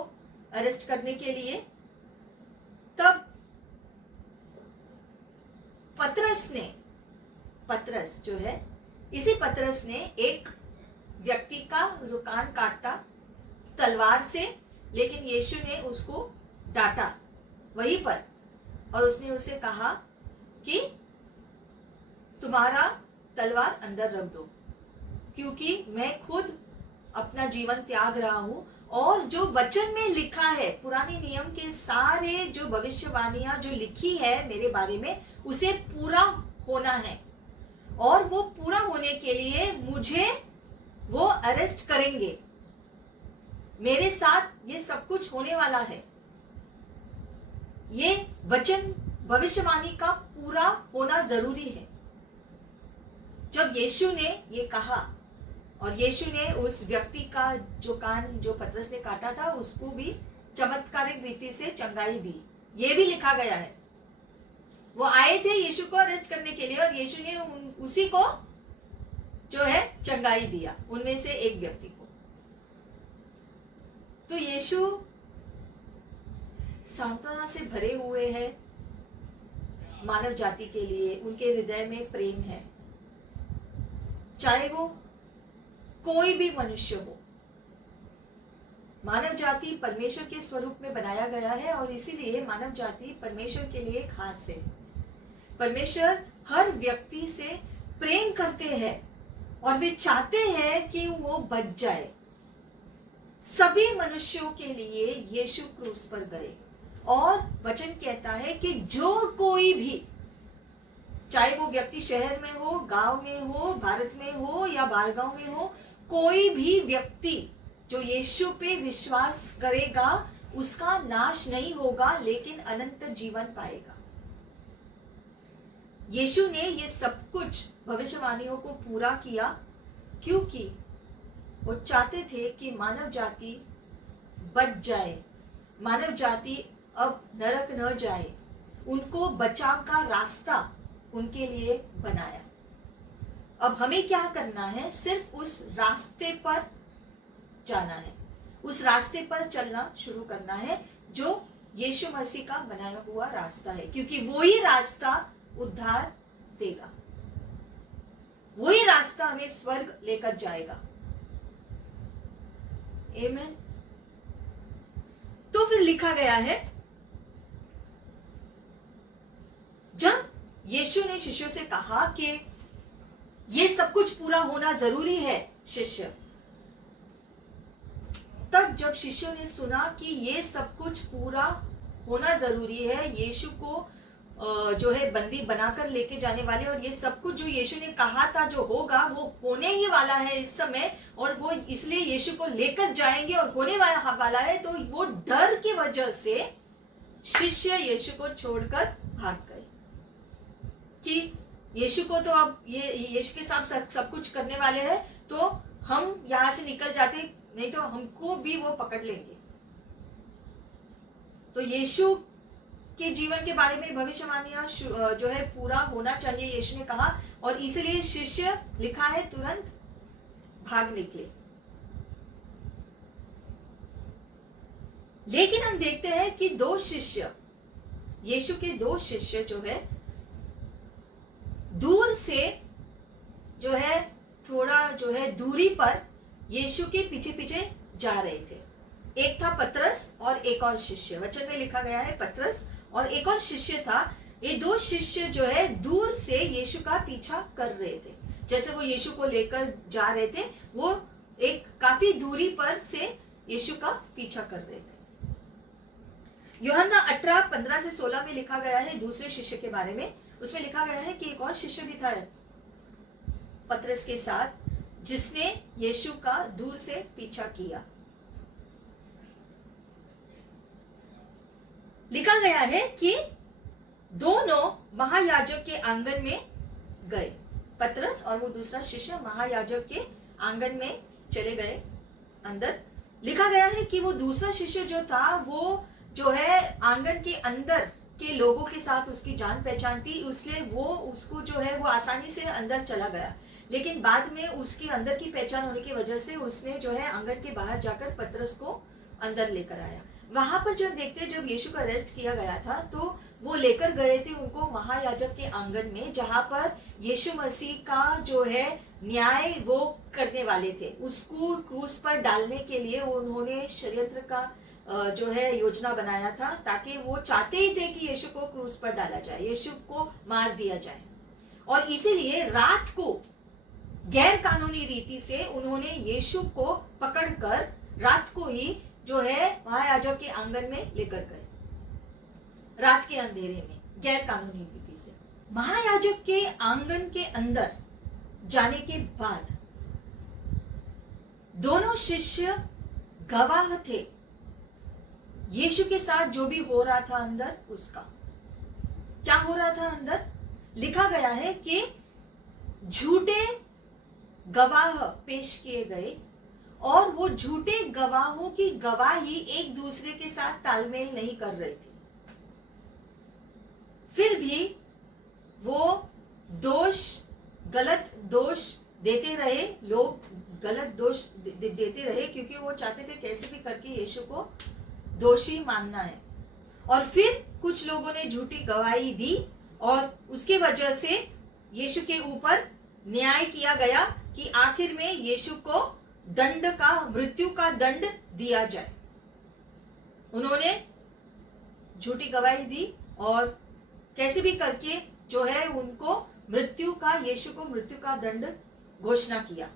अरेस्ट करने के लिए। तब पतरस जो है, इसी पतरस ने एक व्यक्ति का जो कान काटा तलवार से, लेकिन यीशु ने उसको डांटा वहीं पर, और उसने उसे कहा कि तुम्हारा तलवार अंदर रख दो, क्योंकि मैं खुद अपना जीवन त्याग रहा हूं, और जो वचन में लिखा है, पुराने नियम के सारे जो भविष्यवाणियां जो लिखी है मेरे बारे में, उसे पूरा होना है, और वो पूरा होने के लिए मुझे वो अरेस्ट करेंगे, मेरे साथ ये सब कुछ होने वाला है। ये वचन भविष्यवाणी का पूरा होना जरूरी है। जब यीशु ने ये कहा, और यीशु ने उस व्यक्ति का जो कान जो पतरस ने काटा था उसको भी चमत्कारिक रीति से चंगाई दी, ये भी लिखा गया है। वो आए थे यीशु को अरेस्ट करने के लिए, और यीशु ने उसी को जो है चंगाई दिया, उनमें से एक व्यक्ति को। तो यीशु सांत्वना से भरे हुए हैं मानव जाति के लिए, उनके हृदय में प्रेम है, चाहे वो कोई भी मनुष्य हो, मानव जाति परमेश्वर के स्वरूप में बनाया गया है और इसीलिए मानव जाति परमेश्वर के लिए खास है। परमेश्वर हर व्यक्ति से प्रेम करते हैं और वे चाहते हैं कि वो बच जाए। सभी मनुष्यों के लिए यीशु क्रूस पर गए और वचन कहता है कि जो कोई भी, चाहे वो व्यक्ति शहर में हो, गांव में हो, भारत में हो या बाहरगांव में हो, कोई भी व्यक्ति जो यीशु पे विश्वास करेगा उसका नाश नहीं होगा लेकिन अनंत जीवन पाएगा। यीशु ने ये सब कुछ भविष्यवाणियों को पूरा किया क्योंकि वो चाहते थे कि मानव जाति बच जाए, मानव जाति अब नरक न जाए। उनको बचाव का रास्ता उनके लिए बनाया। अब हमें क्या करना है? सिर्फ उस रास्ते पर जाना है, उस रास्ते पर चलना शुरू करना है जो यीशु मसीह का बनाया हुआ रास्ता है, क्योंकि वही रास्ता उद्धार देगा, वही रास्ता हमें स्वर्ग लेकर जाएगा। आमीन। तो फिर लिखा गया है, जब यीशु ने शिष्यों से कहा कि ये सब कुछ पूरा होना जरूरी है शिष्य, तब जब शिष्यों ने सुना कि ये सब कुछ पूरा होना जरूरी है, यीशु को जो है बंदी बनाकर लेके जाने वाले, और ये सब कुछ जो यीशु ने कहा था जो होगा वो होने ही वाला है इस समय, और वो इसलिए यीशु को लेकर जाएंगे और होने वाला है, तो वो डर की वजह से शिष्य यीशु को छोड़कर भाग गए कि यीशु को तो अब ये यीशु के साथ सब कुछ करने वाले हैं, तो हम यहां से निकल जाते, नहीं तो हमको भी वो पकड़ लेंगे। तो यीशु के जीवन के बारे में भविष्यवाणियां जो है पूरा होना चाहिए, यीशु ने कहा, और इसलिए शिष्य लिखा है तुरंत भाग निकले। लेकिन हम देखते हैं कि दो शिष्य, यीशु के दो शिष्य जो है दूर से जो है थोड़ा जो है दूरी पर यीशु के पीछे पीछे जा रहे थे। एक था पतरस और एक और शिष्य, वचन में लिखा गया है पतरस और एक और शिष्य था। ये दो शिष्य जो है दूर से यीशु का पीछा कर रहे थे। जैसे वो यीशु को लेकर जा रहे थे, वो एक काफी दूरी पर से यीशु का पीछा कर रहे थे। यूहन्ना 18:15 से 16 में लिखा गया है दूसरे शिष्य के बारे में। उसमें लिखा गया है कि एक और शिष्य भी था पतरस के साथ, जिसने यीशु का दूर से पीछा किया। लिखा गया है कि दोनों महायाजक के आंगन में गए। पतरस और वो दूसरा शिष्य महायाजक के आंगन में चले गए अंदर। लिखा गया है कि वो दूसरा शिष्य जो था वो जो है आंगन के अंदर के लोगों के साथ उसकी जान पहचान थी, इसलिए वो उसको जो है वो आसानी से अंदर चला गया। लेकिन बाद में उसके अंदर की पहचान होने की वजह से उसने जो है आंगन के बाहर जाकर पतरस को अंदर लेकर आया। वहां पर जब देखते हैं, जब यीशु को अरेस्ट किया गया था तो वो लेकर गए थे उनको महायाजक के आंगन में, जहां पर यीशु मसीह का जो है न्याय वो करने वाले थे। उसको क्रूस पर डालने के लिए उन्होंने षड्यंत्र का जो है योजना बनाया था, ताकि वो चाहते ही थे कि यीशु को क्रूस पर डाला जाए, यीशु को मार दिया जाए। और इसीलिए रात को गैर कानूनी रीति से उन्होंने यीशु को पकड़कर रात को ही जो है महायाजक के आंगन में लेकर गए, रात के अंधेरे में गैर कानूनी रीति से। महायाजक के आंगन के अंदर जाने के बाद दोनों शिष्य गवाह थे यीशु के साथ जो भी हो रहा था अंदर उसका। क्या हो रहा था अंदर? लिखा गया है कि झूठे गवाह पेश किए गए और वो झूठे गवाहों की गवाही एक दूसरे के साथ तालमेल नहीं कर रही थी। फिर भी वो गलत दोष देते रहे, लोग गलत दोष देते रहे, क्योंकि वो चाहते थे कैसे भी करके यीशु को दोषी मानना है। और फिर कुछ लोगों ने झूठी गवाही दी और उसके वजह से यीशु के ऊपर न्याय किया गया कि आखिर में यीशु को दंड का, मृत्यु का दंड दिया जाए। उन्होंने झूठी गवाही दी और कैसे भी करके जो है उनको यीशु को मृत्यु का दंड घोषणा किया।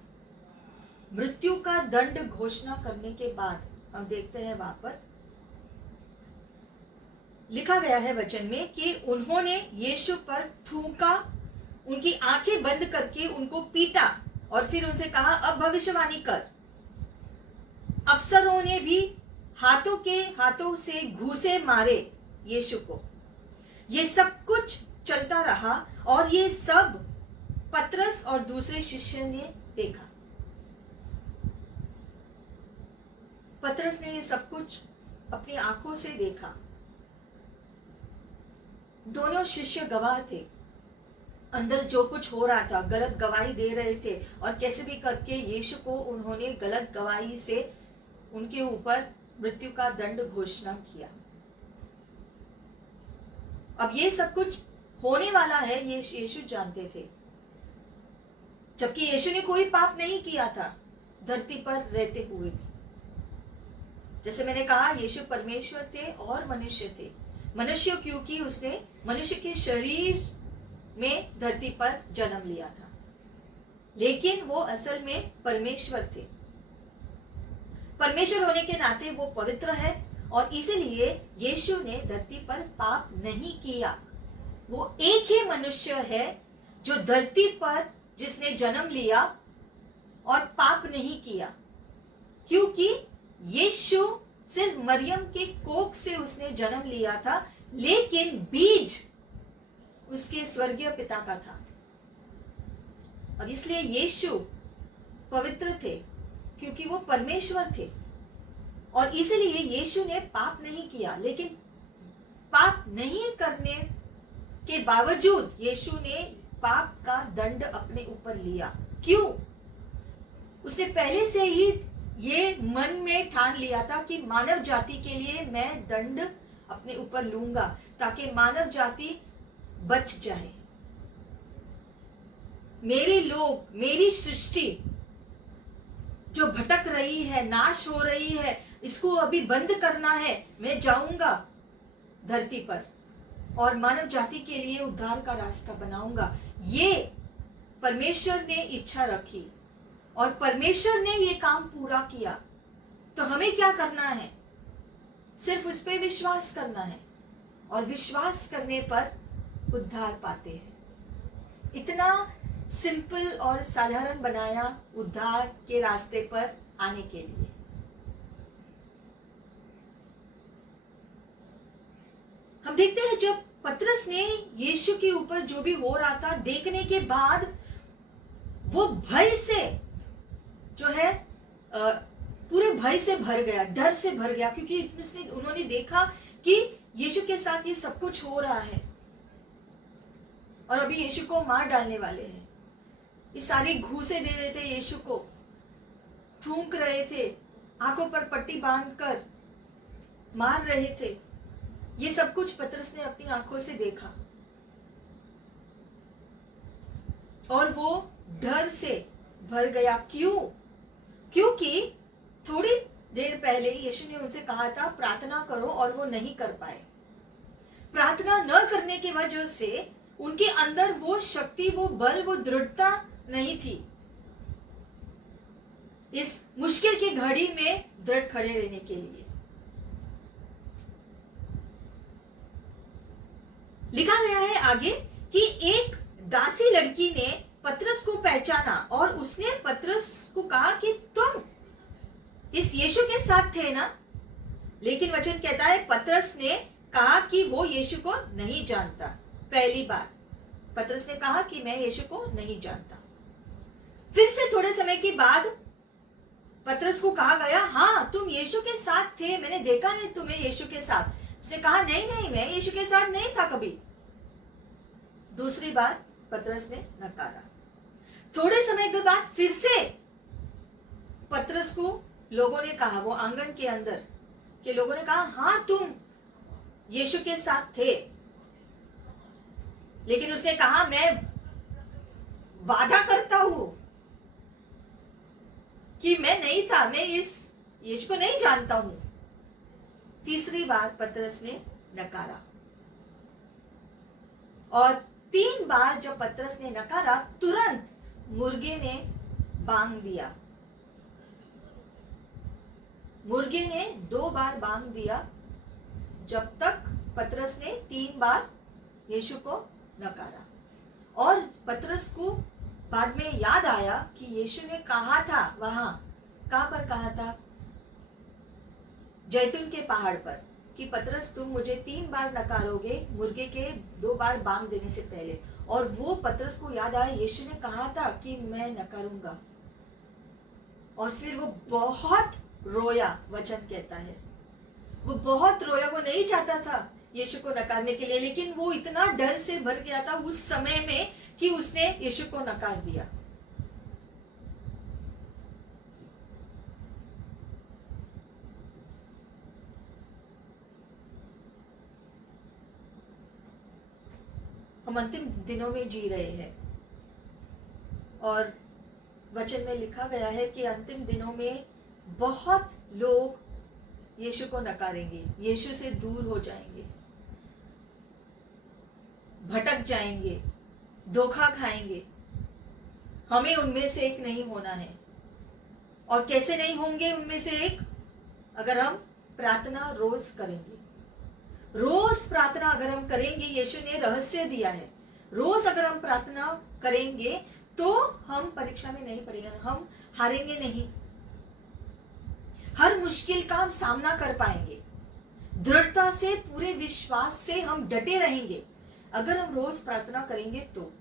मृत्यु का दंड घोषणा करने के बाद हम देखते हैं वहां पर लिखा गया है वचन में कि उन्होंने यीशु पर थूका, उनकी आंखें बंद करके उनको पीटा और फिर उनसे कहा अब भविष्यवाणी कर। अफसरों ने भी हाथों से घूसे मारे यीशु को। ये सब कुछ चलता रहा और ये सब पतरस और दूसरे शिष्य ने देखा। पतरस ने ये सब कुछ अपनी आंखों से देखा। दोनों शिष्य गवाह थे, अंदर जो कुछ हो रहा था, गलत गवाही दे रहे थे और कैसे भी करके यीशु को उन्होंने गलत गवाही से उनके ऊपर मृत्यु का दंड घोषणा किया। अब ये सब कुछ होने वाला है ये यीशु जानते थे, जबकि यीशु ने कोई पाप नहीं किया था धरती पर रहते हुए भी। जैसे मैंने कहा यीशु परमेश्वर थे और मनुष्य थे। मनुष्य क्योंकि उसने मनुष्य के शरीर में धरती पर जन्म लिया था, लेकिन वो असल में परमेश्वर थे। परमेश्वर होने के नाते वो पवित्र है और इसीलिए यीशु ने धरती पर पाप नहीं किया। वो एक ही मनुष्य है जो धरती पर जिसने जन्म लिया और पाप नहीं किया, क्योंकि यीशु सिर्फ मरियम के कोख से उसने जन्म लिया था, लेकिन बीज उसके स्वर्गीय पिता का था। और इसलिए यीशु पवित्र थे क्योंकि वो परमेश्वर थे और इसलिए यीशु ने पाप नहीं किया। लेकिन पाप नहीं करने के बावजूद यीशु ने पाप का दंड अपने ऊपर लिया। क्यों? उसने पहले से ही ये मन में ठान लिया था कि मानव जाति के लिए मैं दंड अपने ऊपर लूंगा ताकि मानव जाति बच जाए। मेरे लोग, मेरी सृष्टि जो भटक रही है, नाश हो रही है, इसको अभी बंद करना है। मैं जाऊंगा धरती पर और मानव जाति के लिए उद्धार का रास्ता बनाऊंगा। ये परमेश्वर ने इच्छा रखी और परमेश्वर ने ये काम पूरा किया। तो हमें क्या करना है? सिर्फ उस पर विश्वास करना है और विश्वास करने पर उद्धार पाते हैं। इतना सिंपल और साधारण बनाया उद्धार के रास्ते पर आने के लिए। हम देखते हैं जब पतरस ने यीशु के ऊपर जो भी हो रहा था देखने के बाद वो भय से जो है पूरे भय से भर गया, डर से भर गया, क्योंकि उन्होंने देखा कि यीशु के साथ ये सब कुछ हो रहा है और अभी यीशु को मार डालने वाले हैं। ये सारे घूसे दे रहे थे, यीशु को थूक रहे थे, आंखों पर पट्टी बांधकर मार रहे थे। ये सब कुछ पतरस ने अपनी आंखों से देखा और वो डर से भर गया। क्यों? क्योंकि थोड़ी देर पहले यीशु ने उनसे कहा था प्रार्थना करो और वो नहीं कर पाए। प्रार्थना न करने की वजह से उनके अंदर वो शक्ति, वो बल, वो दृढ़ता नहीं थी इस मुश्किल की घड़ी में दृढ़ खड़े रहने के लिए। लिखा गया है आगे कि एक दासी लड़की ने पतरस को पहचाना और उसने पतरस को कहा कि तुम इस यीशु के साथ थे ना। लेकिन वचन कहता है पतरस ने कहा कि वो यीशु को नहीं जानता। पहली बार पतरस ने कहा कि मैं यीशु को नहीं जानता। फिर से थोड़े समय के बाद पतरस को कहा गया हाँ तुम यीशु के साथ थे, मैंने देखा है तुम्हें यीशु के साथ। उसने कहा नहीं नहीं, मैं यीशु के साथ नहीं था कभी। दूसरी बार पतरस ने नकारा। थोड़े समय के बाद फिर से पतरस को लोगों ने कहा, वो आंगन के अंदर के लोगों ने कहा हाँ तुम यीशु के साथ थे। लेकिन उसने कहा मैं वादा करता हूं कि मैं नहीं था, मैं इस यीशु को नहीं जानता हूं। तीसरी बार पतरस ने नकारा, और 3 बार जब पतरस ने नकारा, तुरंत मुर्गे ने बांग दिया। मुर्गे ने 2 बार बांग दिया, जब तक पतरस ने 3 बार यीशु को नकारा। और पतरस को बाद में याद आया कि यीशु ने कहा था, वहां कहां पर कहा था, जैतून के पहाड़ पर, कि पतरस तुम मुझे 3 बार नकारोगे मुर्गे के 2 बार बांग देने से पहले। और वो पतरस को याद आया, यीशु ने कहा था कि मैं नकारूंगा। और फिर वो बहुत रोया, वचन कहता है वो बहुत रोया। वो नहीं चाहता था यीशु को नकारने के लिए, लेकिन वो इतना डर से भर गया था उस समय में कि उसने यीशु को नकार दिया। हम अंतिम दिनों में जी रहे हैं, और वचन में लिखा गया है कि अंतिम दिनों में बहुत लोग यीशु को नकारेंगे, यीशु से दूर हो जाएंगे, भटक जाएंगे, धोखा खाएंगे। हमें उनमें से एक नहीं होना है। और कैसे नहीं होंगे उनमें से एक? अगर हम प्रार्थना रोज करेंगे। रोज प्रार्थना अगर हम करेंगे, यीशु ने रहस्य दिया है, रोज अगर हम प्रार्थना करेंगे तो हम परीक्षा में नहीं पड़ेंगे, हम हारेंगे नहीं, हर मुश्किल का हम सामना कर पाएंगे। दृढ़ता से, पूरे विश्वास से हम डटे रहेंगे। अगर हम रोज प्रार्थना करेंगे तो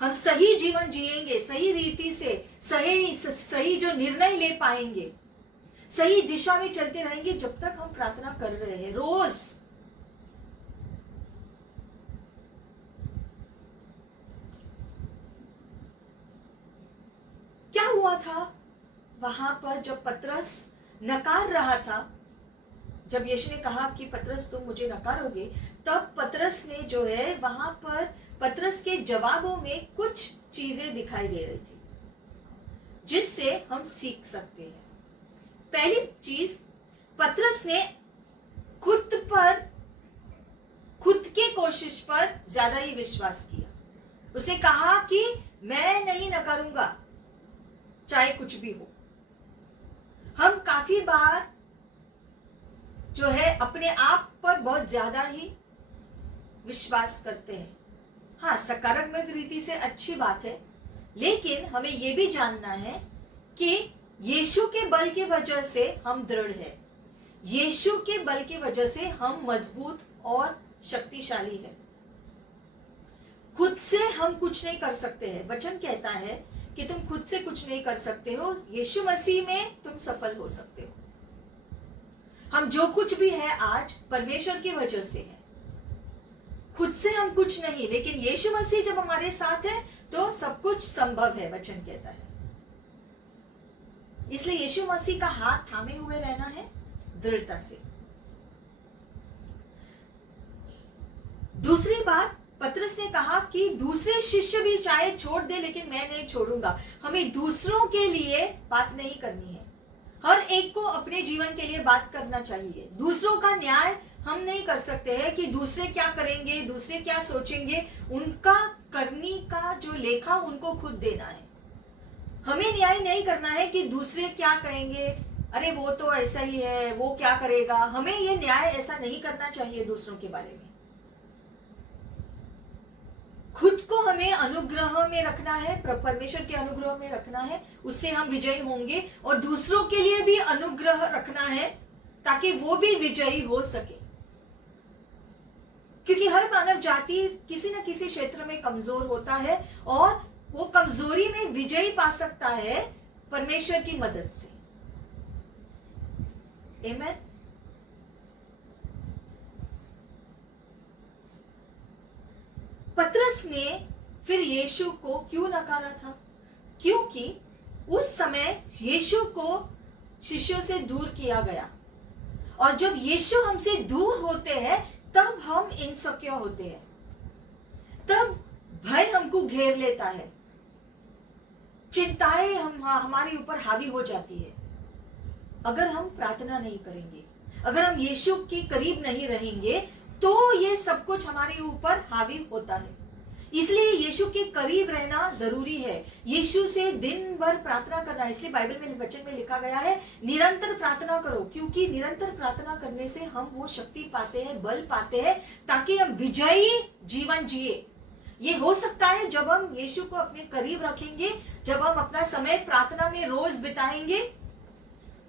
हम सही जीवन जिएंगे, सही रीति से, सही जो निर्णय ले पाएंगे, सही दिशा में चलते रहेंगे जब तक हम प्रार्थना कर रहे हैं रोज। क्या हुआ था वहां पर जब पतरस नकार रहा था? जब यीशु ने कहा कि पतरस तुम मुझे नकारोगे, तब पतरस ने जो है वहां पर पतरस के जवाबों में कुछ चीजें दिखाई दे रही थी जिससे हम सीख सकते हैं। पहली चीज, पतरस ने खुद के कोशिश पर ज्यादा ही विश्वास किया। उसने कहा कि मैं नहीं नकारूंगा चाहे कुछ भी हो। हम काफी बार जो है अपने आप पर बहुत ज्यादा ही विश्वास करते हैं। हाँ, सकारात्मक रीति से अच्छी बात है, लेकिन हमें यह भी जानना है कि यीशु के बल की वजह से हम दृढ़ हैं, यीशु के बल की वजह से हम मजबूत और शक्तिशाली है। खुद से हम कुछ नहीं कर सकते हैं। वचन कहता है कि तुम खुद से कुछ नहीं कर सकते हो, यीशु मसीह में तुम सफल हो सकते हो। हम जो कुछ भी है आज परमेश्वर की वजह से है, खुद से हम कुछ नहीं, लेकिन यीशु मसीह जब हमारे साथ है तो सब कुछ संभव है, वचन कहता है। इसलिए यीशु मसीह का हाथ थामे हुए रहना है दृढ़ता से। दूसरी बात, पतरस ने कहा कि दूसरे शिष्य भी चाहे छोड़ दे लेकिन मैं नहीं छोड़ूंगा। हमें दूसरों के लिए बात नहीं करनी है, हर एक को अपने जीवन के लिए बात करना चाहिए। दूसरों का न्याय हम नहीं कर सकते हैं कि दूसरे क्या करेंगे, दूसरे क्या सोचेंगे, उनका करने का जो लेखा उनको खुद देना है। हमें न्याय नहीं करना है कि दूसरे क्या कहेंगे, अरे वो तो ऐसा ही है, वो क्या करेगा। हमें ये न्याय ऐसा नहीं करना चाहिए दूसरों के बारे में। खुद को हमें अनुग्रह में रखना है, परमेश्वर के अनुग्रह में रखना है, उससे हम विजयी होंगे। और दूसरों के लिए भी अनुग्रह रखना है ताकि वो भी विजयी हो सके, क्योंकि हर मानव जाति किसी न किसी क्षेत्र में कमजोर होता है और वो कमजोरी में विजयी पा सकता है परमेश्वर की मदद से। आमीन। पतरस ने फिर यीशु को क्यों नकारा था? क्योंकि उस समय यीशु को शिष्यों से दूर किया गया, और जब यीशु हमसे दूर होते हैं तब हम इनसिक्योर होते हैं, तब भय हमको घेर लेता है, चिंताएं हमारे ऊपर हावी हो जाती है। अगर हम प्रार्थना नहीं करेंगे, अगर हम यीशु के करीब नहीं रहेंगे तो ये सब कुछ हमारे ऊपर हावी होता है। इसलिए यीशु के करीब रहना जरूरी है, यीशु से दिन भर प्रार्थना करना। इसलिए बाइबल में वचन में लिखा गया है निरंतर प्रार्थना करो, क्योंकि निरंतर प्रार्थना करने से हम वो शक्ति पाते हैं, बल पाते हैं, ताकि हम विजयी जीवन जिए। ये हो सकता है जब हम यीशु को अपने करीब रखेंगे, जब हम अपना समय प्रार्थना में रोज बिताएंगे,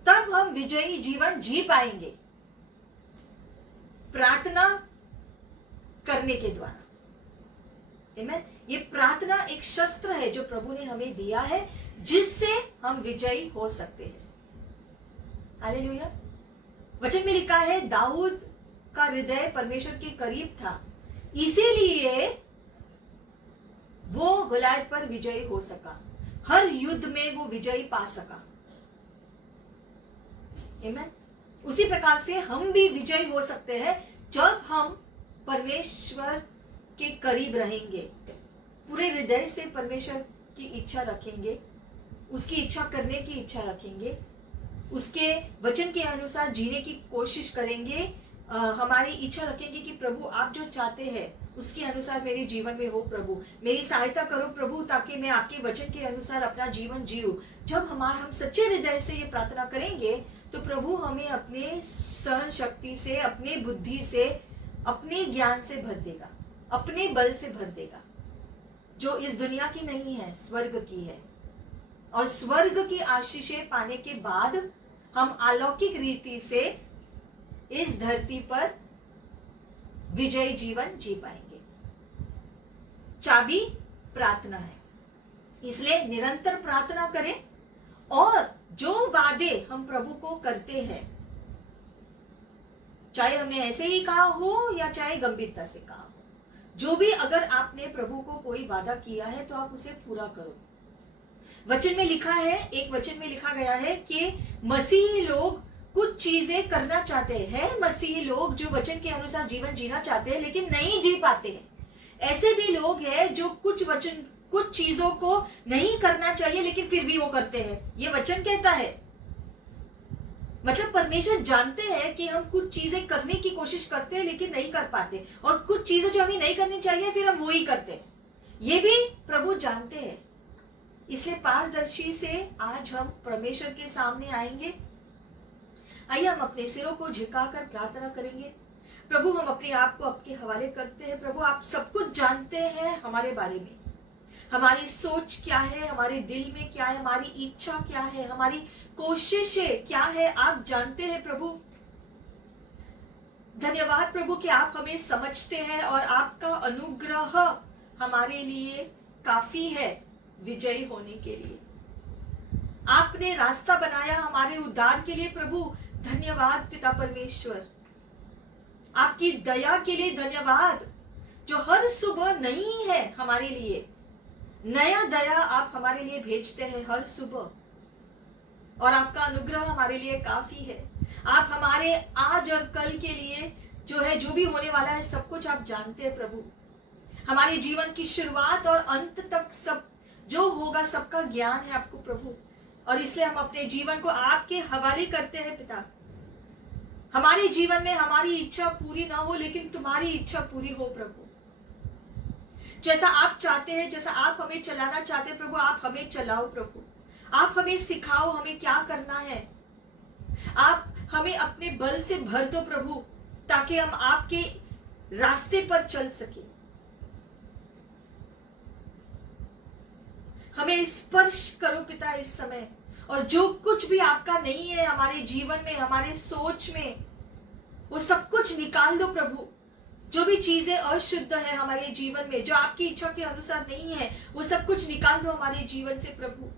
तब हम विजयी जीवन जी पाएंगे प्रार्थना करने के द्वारा। आमीन। ये प्रार्थना एक शस्त्र है जो प्रभु ने हमें दिया है, जिससे हम विजयी हो सकते हैं। हालेलुया। वचन में लिखा है दाऊद का हृदय परमेश्वर के करीब था, इसीलिए वो गoliath पर विजयी हो सका, हर युद्ध में वो विजयी पा सका। आमीन। उसी प्रकार से हम भी विजयी हो सकते हैं जब हम परमेश्वर के करीब रहेंगे, पूरे हृदय से परमेश्वर की इच्छा रखेंगे, उसकी इच्छा करने की इच्छा रखेंगे, उसके वचन के अनुसार जीने की कोशिश करेंगे, हमारी इच्छा रखेंगे कि प्रभु आप जो चाहते हैं उसके अनुसार मेरे जीवन में हो, प्रभु मेरी सहायता करो प्रभु, ताकि मैं आपके वचन के अनुसार अपना जीवन जीऊं। जब हम सच्चे हृदय से ये प्रार्थना करेंगे तो प्रभु हमें अपने सहन शक्ति से, अपने बुद्धि से, अपने ज्ञान से भर देगा, अपने बल से भर देगा, जो इस दुनिया की नहीं है, स्वर्ग की है। और स्वर्ग की आशीषें पाने के बाद हम अलौकिक रीति से इस धरती पर विजयी जीवन जी पाएंगे। चाबी प्रार्थना है, इसलिए निरंतर प्रार्थना करें, और जो वादे हम प्रभु को करते हैं, चाहे हमने ऐसे ही कहा हो या चाहे गंभीरता से कहा हो, जो भी अगर आपने प्रभु को कोई वादा किया है तो आप उसे पूरा करो। वचन में लिखा है, एक वचन में लिखा गया है कि मसीही लोग कुछ चीजें करना चाहते हैं, मसीही लोग जो वचन के अनुसार जीवन जीना चाहते हैं लेकिन नहीं जी पाते हैं। ऐसे भी लोग हैं जो कुछ चीजों को नहीं करना चाहिए लेकिन फिर भी वो करते हैं। ये वचन कहता है, मतलब परमेश्वर जानते हैं कि हम कुछ चीजें करने की कोशिश करते हैं लेकिन नहीं कर पाते, और कुछ चीजें जो हमें नहीं करनी चाहिए फिर हम वो ही करते हैं, ये भी प्रभु जानते हैं। इसलिए पारदर्शी से आज हम परमेश्वर के सामने आएंगे। आइए हम अपने सिरों को झुकाकर प्रार्थना करेंगे। प्रभु हम अपने आप को आपके हवाले करते हैं। प्रभु आप सब कुछ जानते हैं हमारे बारे में, हमारी सोच क्या है, हमारे दिल में क्या है, हमारी इच्छा क्या है, हमारी कोशिशें क्या है, आप जानते हैं प्रभु। धन्यवाद प्रभु कि आप हमें समझते हैं और आपका अनुग्रह हमारे लिए काफी है विजयी होने के लिए। आपने रास्ता बनाया हमारे उद्धार के लिए प्रभु, धन्यवाद पिता परमेश्वर। आपकी दया के लिए धन्यवाद, जो हर सुबह नई है हमारे लिए, नया दया आप हमारे लिए भेजते हैं हर सुबह, और आपका अनुग्रह हमारे लिए काफी है। आप हमारे आज और कल के लिए जो है, जो भी होने वाला है, सब कुछ आप जानते हैं प्रभु। हमारे जीवन की शुरुआत और अंत तक सब जो होगा सबका ज्ञान है आपको प्रभु, और इसलिए हम अपने जीवन को आपके हवाले करते हैं पिता। हमारे जीवन में हमारी इच्छा पूरी ना हो लेकिन तुम्हारी इच्छा पूरी हो प्रभु। जैसा आप चाहते हैं, जैसा आप हमें चलाना चाहते हैं प्रभु, आप हमें चलाओ प्रभु। आप हमें सिखाओ हमें क्या करना है। आप हमें अपने बल से भर दो प्रभु, ताकि हम आपके रास्ते पर चल सके। हमें स्पर्श करो पिता इस समय, और जो कुछ भी आपका नहीं है हमारे जीवन में, हमारे सोच में, वो सब कुछ निकाल दो प्रभु। जो भी चीजें अशुद्ध है हमारे जीवन में, जो आपकी इच्छा के अनुसार नहीं है, वो सब कुछ निकाल दो हमारे जीवन से प्रभु।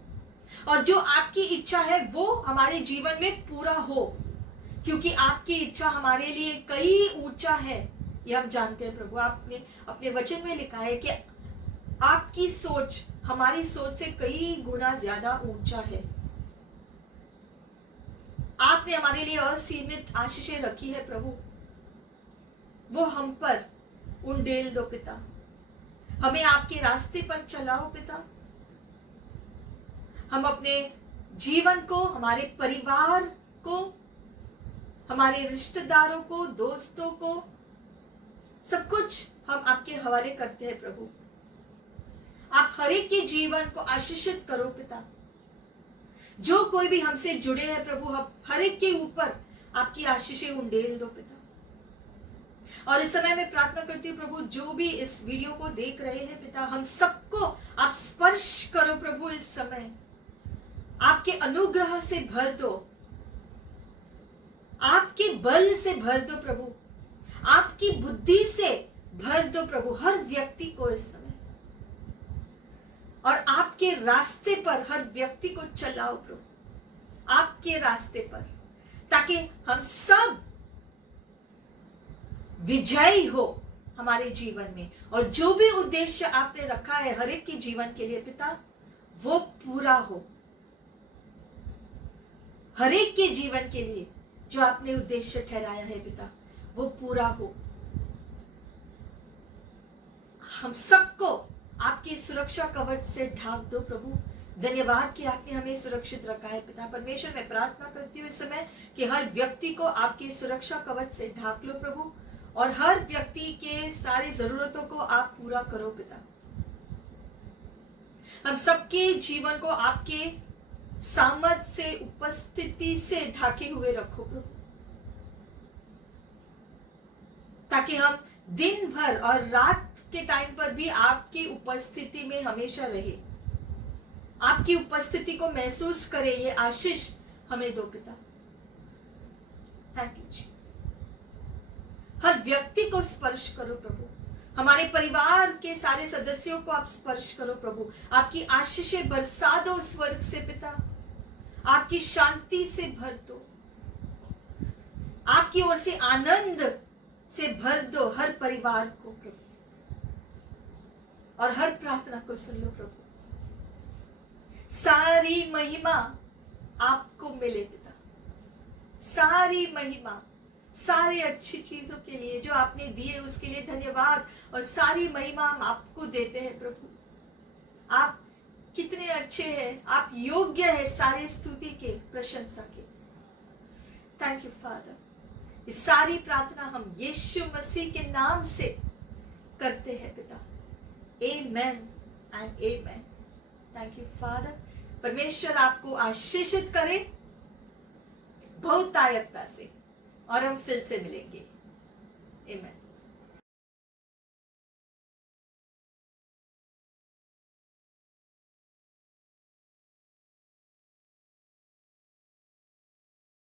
और जो आपकी इच्छा है वो हमारे जीवन में पूरा हो, क्योंकि आपकी इच्छा हमारे लिए कई ऊंचा है, ये हम जानते हैं प्रभु। आपने अपने वचन में लिखा है कि आपकी सोच हमारी सोच से कई गुना ज्यादा ऊंचा है। आपने हमारे लिए असीमित आशीषें रखी है प्रभु, वो हम पर उंडेल दो पिता। हमें आपके रास्ते पर चलाओ पिता। हम अपने जीवन को, हमारे परिवार को, हमारे रिश्तेदारों को, दोस्तों को, सब कुछ हम आपके हवाले करते हैं प्रभु। आप हर एक के जीवन को आशीषित करो पिता। जो कोई भी हमसे जुड़े हैं प्रभु, हम हर एक के ऊपर आपकी आशीषें उंडेल दो पिता। और इस समय मैं प्रार्थना करती हूँ प्रभु, जो भी इस वीडियो को देख रहे हैं पिता, हम सबको आप स्पर्श करो प्रभु। इस समय आपके अनुग्रह से भर दो, आपके बल से भर दो प्रभु, आपकी बुद्धि से भर दो प्रभु हर व्यक्ति को इस समय, और आपके रास्ते पर हर व्यक्ति को चलाओ प्रभु, आपके रास्ते पर, ताकि हम सब विजयी हो हमारे जीवन में। और जो भी उद्देश्य आपने रखा है हर एक के जीवन के लिए पिता, वो पूरा हो। हर एक के जीवन के लिए जो आपने उद्देश्य ठहराया है पिता, वो पूरा हो। हम सबको आपकी सुरक्षा कवच से ढांप दो प्रभु। धन्यवाद कि आपने हमें सुरक्षित रखा है पिता परमेश्वर। मैं प्रार्थना करती हूँ इस समय कि हर व्यक्ति को आपकी सुरक्षा कवच से ढांप लो प्रभु, और हर व्यक्ति के सारी जरूरतों को आप पूरा करो पिता। हम सबके जीवन को आपके सामर्थ से, उपस्थिति से ढाके हुए रखो प्रभु, ताकि हम दिन भर और रात के टाइम पर भी आपकी उपस्थिति में हमेशा रहे, आपकी उपस्थिति को महसूस करें। ये आशीष हमें दो पिता। Thank you Jesus. हर व्यक्ति को स्पर्श करो प्रभु, हमारे परिवार के सारे सदस्यों को आप स्पर्श करो प्रभु। आपकी आशीषें बरसा दो स्वर्ग से पिता, आपकी शांति से भर दो, आपकी ओर से आनंद से भर दो हर परिवार को प्रभु, और हर प्रार्थना को सुन लो प्रभु। सारी महिमा आपको मिले पिता, सारी महिमा, सारी अच्छी चीजों के लिए जो आपने दिए उसके लिए धन्यवाद, और सारी महिमा हम आपको देते हैं प्रभु। आप कितने अच्छे हैं, आप योग्य है सारे स्तुति के, प्रशंसा के। Thank you father. इस सारी प्रार्थना हम यीशु मसीह के नाम से करते हैं पिता। Amen and amen. Thank you father. परमेश्वर आपको आशीषित करे बहुतायकता से, और हम फिर से मिलेंगे। आमेन।